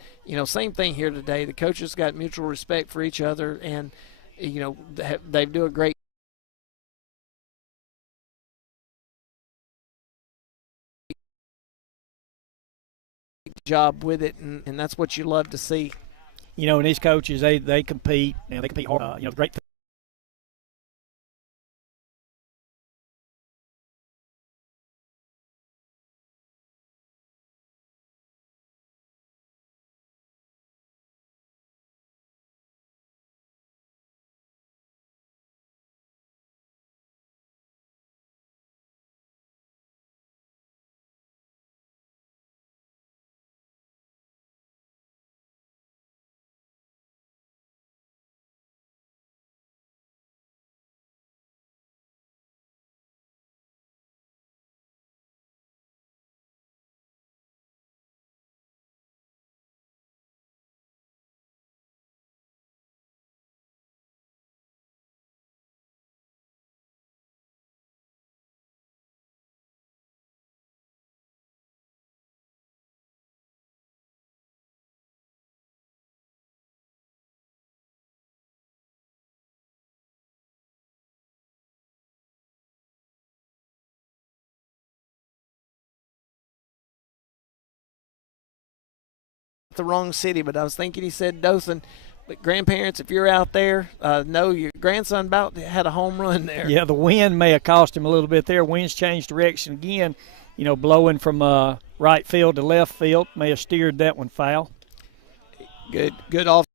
same thing here today. The coaches got mutual respect for each other, and, they do a great job with it, and that's what you love to see. And these coaches, they compete, and they compete hard. Great The wrong city, but I was thinking he said Dothan. But grandparents, if you're out there, know your grandson about had a home run there. Yeah, the wind may have cost him a little bit there. Wind's changed direction again, blowing from right field to left field. May have steered that one foul. Good off.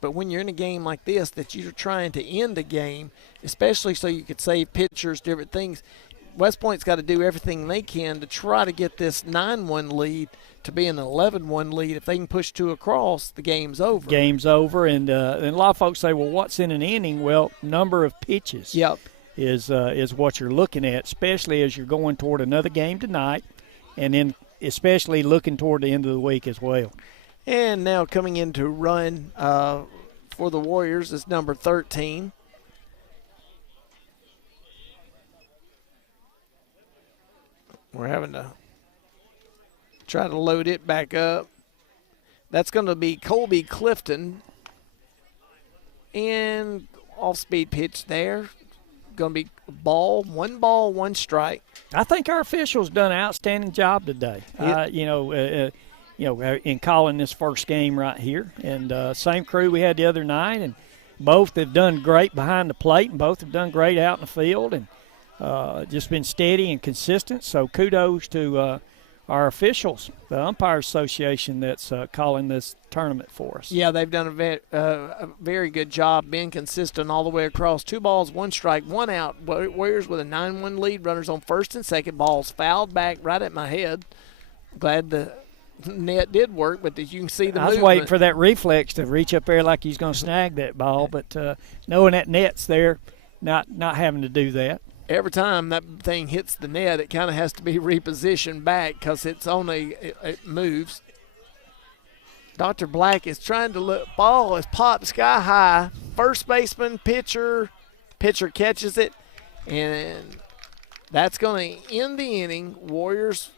But when you're in a game like this that you're trying to end a game, especially so you could save pitchers, different things, West Point's got to do everything they can to try to get this 9-1 lead to be an 11-1 lead. If they can push 2 across, the game's over. Game's over, and a lot of folks say, well, what's in an inning? Well, number of pitches is what you're looking at, especially as you're going toward another game tonight, and then especially looking toward the end of the week as well. And now coming into run for the Warriors is number 13. We're having to try to load it back up. That's going to be Colby Clifton. And off-speed pitch there. Going to be ball, one strike. I think our officials done an outstanding job today. In calling this first game right here, and same crew we had the other night, and both have done great behind the plate, and both have done great out in the field, and just been steady and consistent. So kudos to our officials, the Umpire Association that's calling this tournament for us. Yeah, they've done a very good job being consistent all the way across. 2 balls, 1 strike, 1 out. Warriors with a 9-1 lead. Runners on first and second. Balls fouled back right at my head. Glad the net did work, but as you can see the I was movement. waiting for that reflex to reach up there like he's going to snag that ball, but knowing that net's there, not having to do that. Every time that thing hits the net, it kind of has to be repositioned back because it moves. Dr. Black is trying to look. Ball is popped sky high. First baseman, pitcher catches it, and that's going to end the inning. Warriors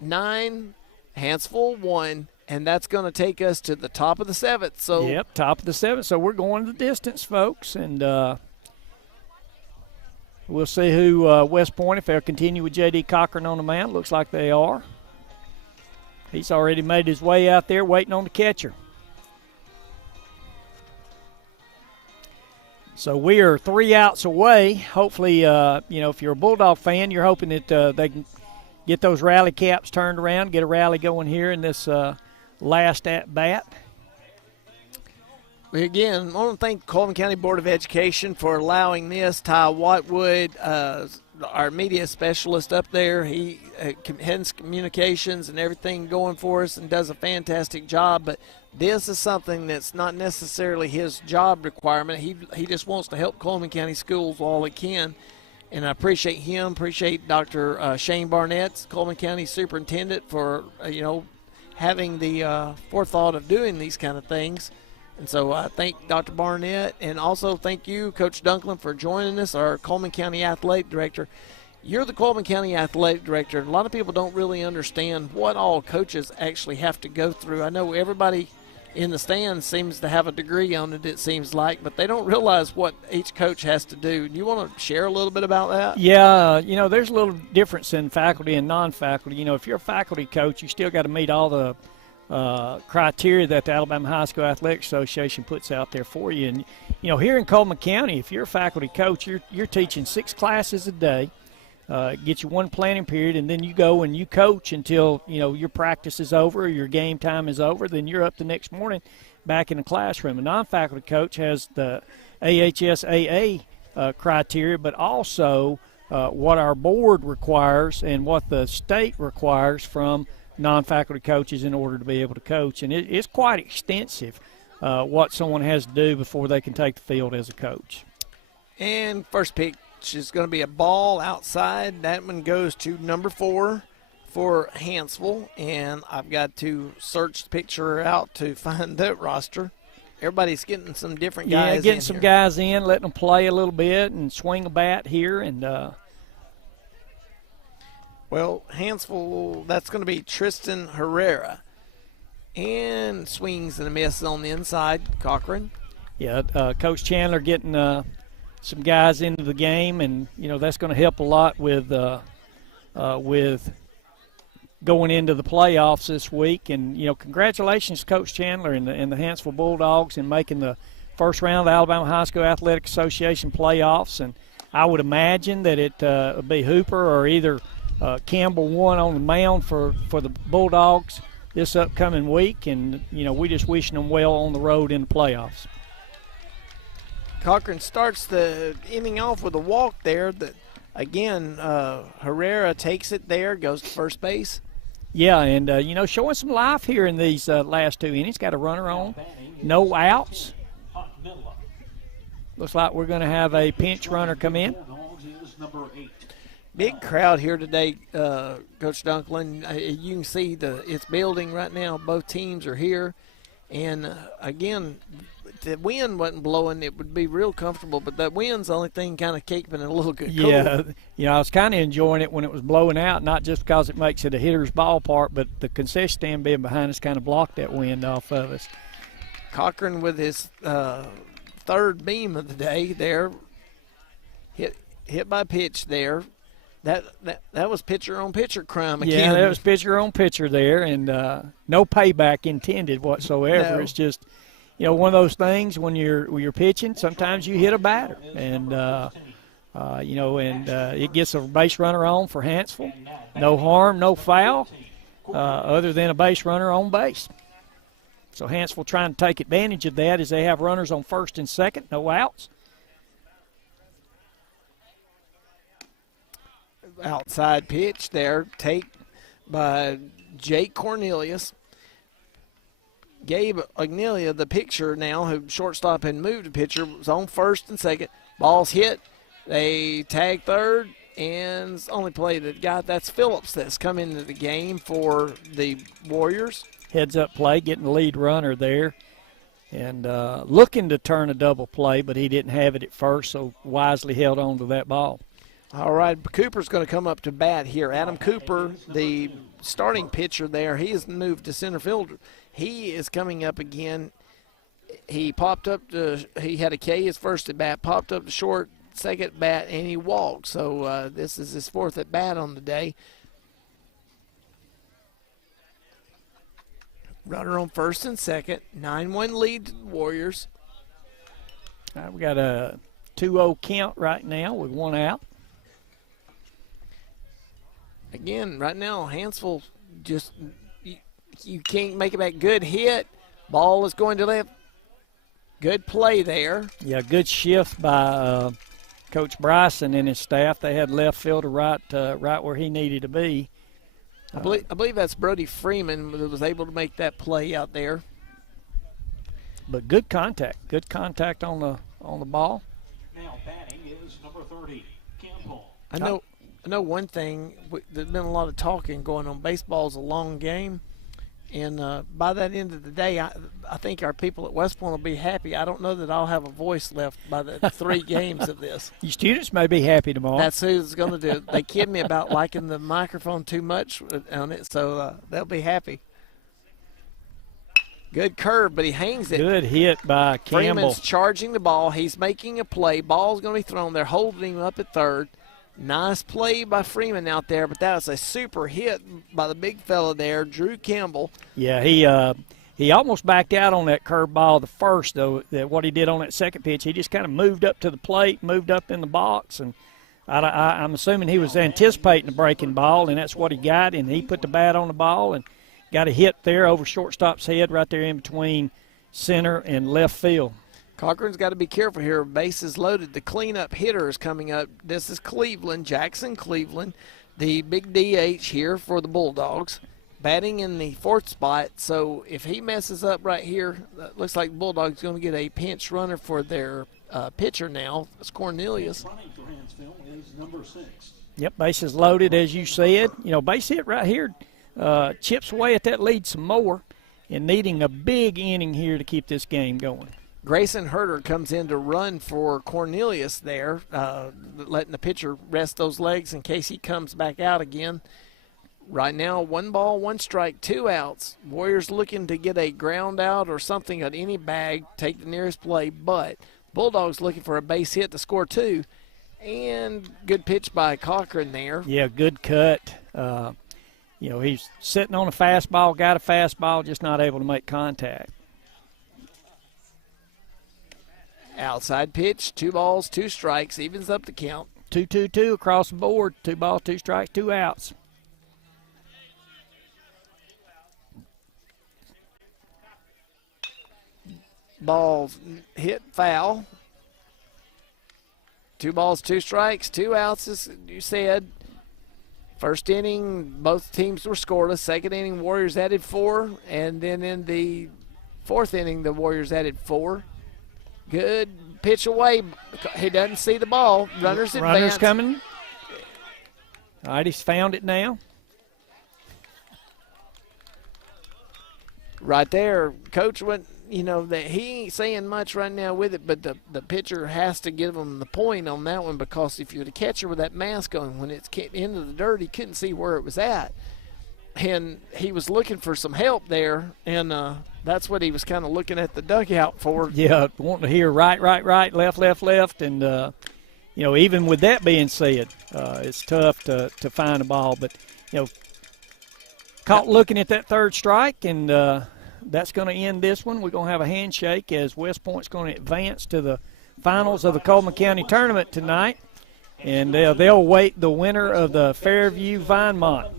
9, Hanceville 1, and that's going to take us to the top of the 7th. So yep, top of the 7th. So we're going the distance, folks, and we'll see who West Point, if they'll continue with J.D. Cochran on the mound. Looks like they are. He's already made his way out there waiting on the catcher. So we are 3 outs away. Hopefully, if you're a Bulldog fan, you're hoping that they can get those rally caps turned around, get a rally going here in this last at-bat. Again, I want to thank Cullman County Board of Education for allowing this. Ty Watwood, our media specialist up there, he has communications and everything going for us and does a fantastic job. But this is something that's not necessarily his job requirement. He just wants to help Cullman County schools all he can. And I appreciate him, appreciate Dr. Shane Barnett, Cullman County Superintendent, for, having the forethought of doing these kind of things. And so I thank Dr. Barnett, and also thank you, Coach Dunklin, for joining us, our Cullman County Athletic Director. You're the Cullman County Athletic Director. A lot of people don't really understand what all coaches actually have to go through. I know everybody in the stands seems to have a degree on it seems like, but they don't realize what each coach has to do. Do you want to share a little bit about that? Yeah, there's a little difference in faculty and non-faculty. If you're a faculty coach, you still got to meet all the criteria that the Alabama High School Athletic Association puts out there for you. And, here in Cullman County, if you're a faculty coach, you're teaching 6 classes a day, get you 1 planning period, and then you go and you coach until, your practice is over or your game time is over. Then you're up the next morning back in the classroom. A non-faculty coach has the AHSAA criteria, but also what our board requires and what the state requires from non-faculty coaches in order to be able to coach. And it's quite extensive what someone has to do before they can take the field as a coach. And first pitch is going to be a ball outside. That one goes to number 4 for Hanceville. And I've got to search the picture out to find that roster. Everybody's getting some different guys in. Yeah, getting some guys in, letting them play a little bit and swing a bat here. And well, Hanceville, that's going to be Tristan Herrera. And swings and a miss on the inside, Cochran. Yeah, Coach Chandler getting some guys into the game, and, that's going to help a lot with going into the playoffs this week. And, congratulations, Coach Chandler and the Hanceville Bulldogs in making the first round of the Alabama High School Athletic Association playoffs. And I would imagine that it would be Hooper or either Campbell one on the mound for the Bulldogs this upcoming week, and we just wishing them well on the road in the playoffs. Cochran starts the inning off with a walk there. Again, Herrera takes it there, goes to first base. Yeah, and showing some life here in these last 2 innings. Got a runner on, no outs. Looks like we're going to have a pinch runner come in. Big crowd here today, Coach Dunklin. You can see it's building right now. Both teams are here. And, again, if the wind wasn't blowing, it would be real comfortable. But that wind's the only thing kind of keeping it a little bit cool. Yeah, I was kind of enjoying it when it was blowing out, not just because it makes it a hitter's ballpark, but the concession stand being behind us kind of blocked that wind off of us. Cochran with his third beam of the day there. Hit by pitch there. That was pitcher on pitcher crime again. Yeah, that was pitcher on pitcher there, and no payback intended whatsoever. No. It's just, one of those things when you're pitching. Sometimes you hit a batter, and it gets a base runner on for Hanceville. No harm, no foul, other than a base runner on base. So Hanceville trying to take advantage of that as they have runners on first and second, no outs. Outside pitch there, take by Jake Cornelius. Gabe Agnelia, the pitcher now, who shortstop and moved to pitcher, was on first and second. Ball's hit. They tag third, and it's the only play that got. That's Phillips that's come into the game for the Warriors. Heads-up play, getting the lead runner there. And looking to turn a double play, but he didn't have it at first, so wisely held on to that ball. All right, Cooper's going to come up to bat here. Adam Cooper, the starting pitcher there, he has moved to center fielder. He is coming up again. He had a K his first at bat, popped up to short, second at bat, and he walked. So this is his fourth at bat on the day. Runner on first and second, 9-1 lead to the Warriors. We got a 2-0 count right now with one out. Again, right now, Hanceville just, you can't make it back. Good hit. Ball is going to left. Good play there. Yeah, good shift by Coach Bryson and his staff. They had left fielder right where he needed to be. I believe that's Brody Freeman that was able to make that play out there. But good contact on the ball. Now batting is number 30, Campbell. I know one thing. There's been a lot of talking going on. Baseball's a long game, and by that end of the day, I think our people at West Point will be happy. I don't know that I'll have a voice left by the 3 games of this. Your students may be happy tomorrow. That's who's going to do it. They kid me about liking the microphone too much on it, so they'll be happy. Good curve, but he hangs it. Good hit by Campbell. Freeman's charging the ball. He's making a play. Ball's going to be thrown. They're holding him up at third. Nice play by Freeman out there, but that was a super hit by the big fella there, Drew Campbell. Yeah, he almost backed out on that curve ball the first, though. What he did on that second pitch, he just kind of moved up to the plate, moved up in the box, and I'm assuming he was anticipating a breaking ball, and that's what he got, and he put the bat on the ball and got a hit there over shortstop's head right there in between center and left field. Cochran's got to be careful here. Bases loaded. The cleanup hitter is coming up. This is Cleveland, Jackson Cleveland, the big DH here for the Bulldogs, batting in the 4th spot. So if he messes up right here, it looks like the Bulldogs going to get a pinch runner for their pitcher now. It's Cornelius. Running for Hanceville is number 6. Yep, bases loaded, as you said. Base hit right here chips away at that lead some more and needing a big inning here to keep this game going. Grayson Herter comes in to run for Cornelius there, letting the pitcher rest those legs in case he comes back out again. Right now, 1 ball, 1 strike, 2 outs. Warriors looking to get a ground out or something at any bag, take the nearest play, but Bulldogs looking for a base hit to score 2. And good pitch by Cochran there. Yeah, good cut. He's sitting on a fastball, got a fastball, just not able to make contact. Outside pitch, 2 balls, 2 strikes, evens up the count. 2-2-2 across the board, 2 balls, 2 strikes, 2 outs. Balls hit foul. 2 balls, 2 strikes, 2 outs, as you said. First inning, both teams were scoreless. Second inning, Warriors added 4. And then in the 4th inning, the Warriors added 4. Good pitch away. He doesn't see the ball. Runners advance. Runners coming. All right, he's found it now. Right there, Coach went, that he ain't saying much right now with it, but the pitcher has to give him the point on that one because if you're the catcher with that mask on, when it's into the dirt, he couldn't see where it was at. And he was looking for some help there, and That's what he was kind of looking at the dugout for. Yeah, wanting to hear right, left, and even with that being said, it's tough to find a ball. But caught looking at that third strike, and that's going to end this one. We're going to have a handshake as West Point's going to advance to the finals of the Cullman County Tournament tonight, and they'll await the winner of the Fairview Vinemont.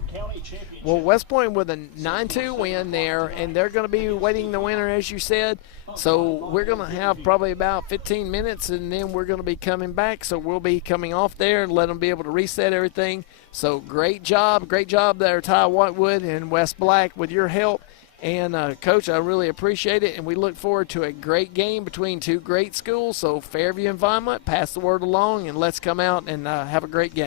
Well, West Point with a 9-2 win there, and they're going to be waiting the winner, as you said. So we're going to have probably about 15 minutes, and then we're going to be coming back. So we'll be coming off there and let them be able to reset everything. So great job there, Ty Whitewood and Wes Black, with your help. And, Coach, I really appreciate it, and we look forward to a great game between two great schools. So Fairview and Vinemont, pass the word along, and let's come out and have a great game.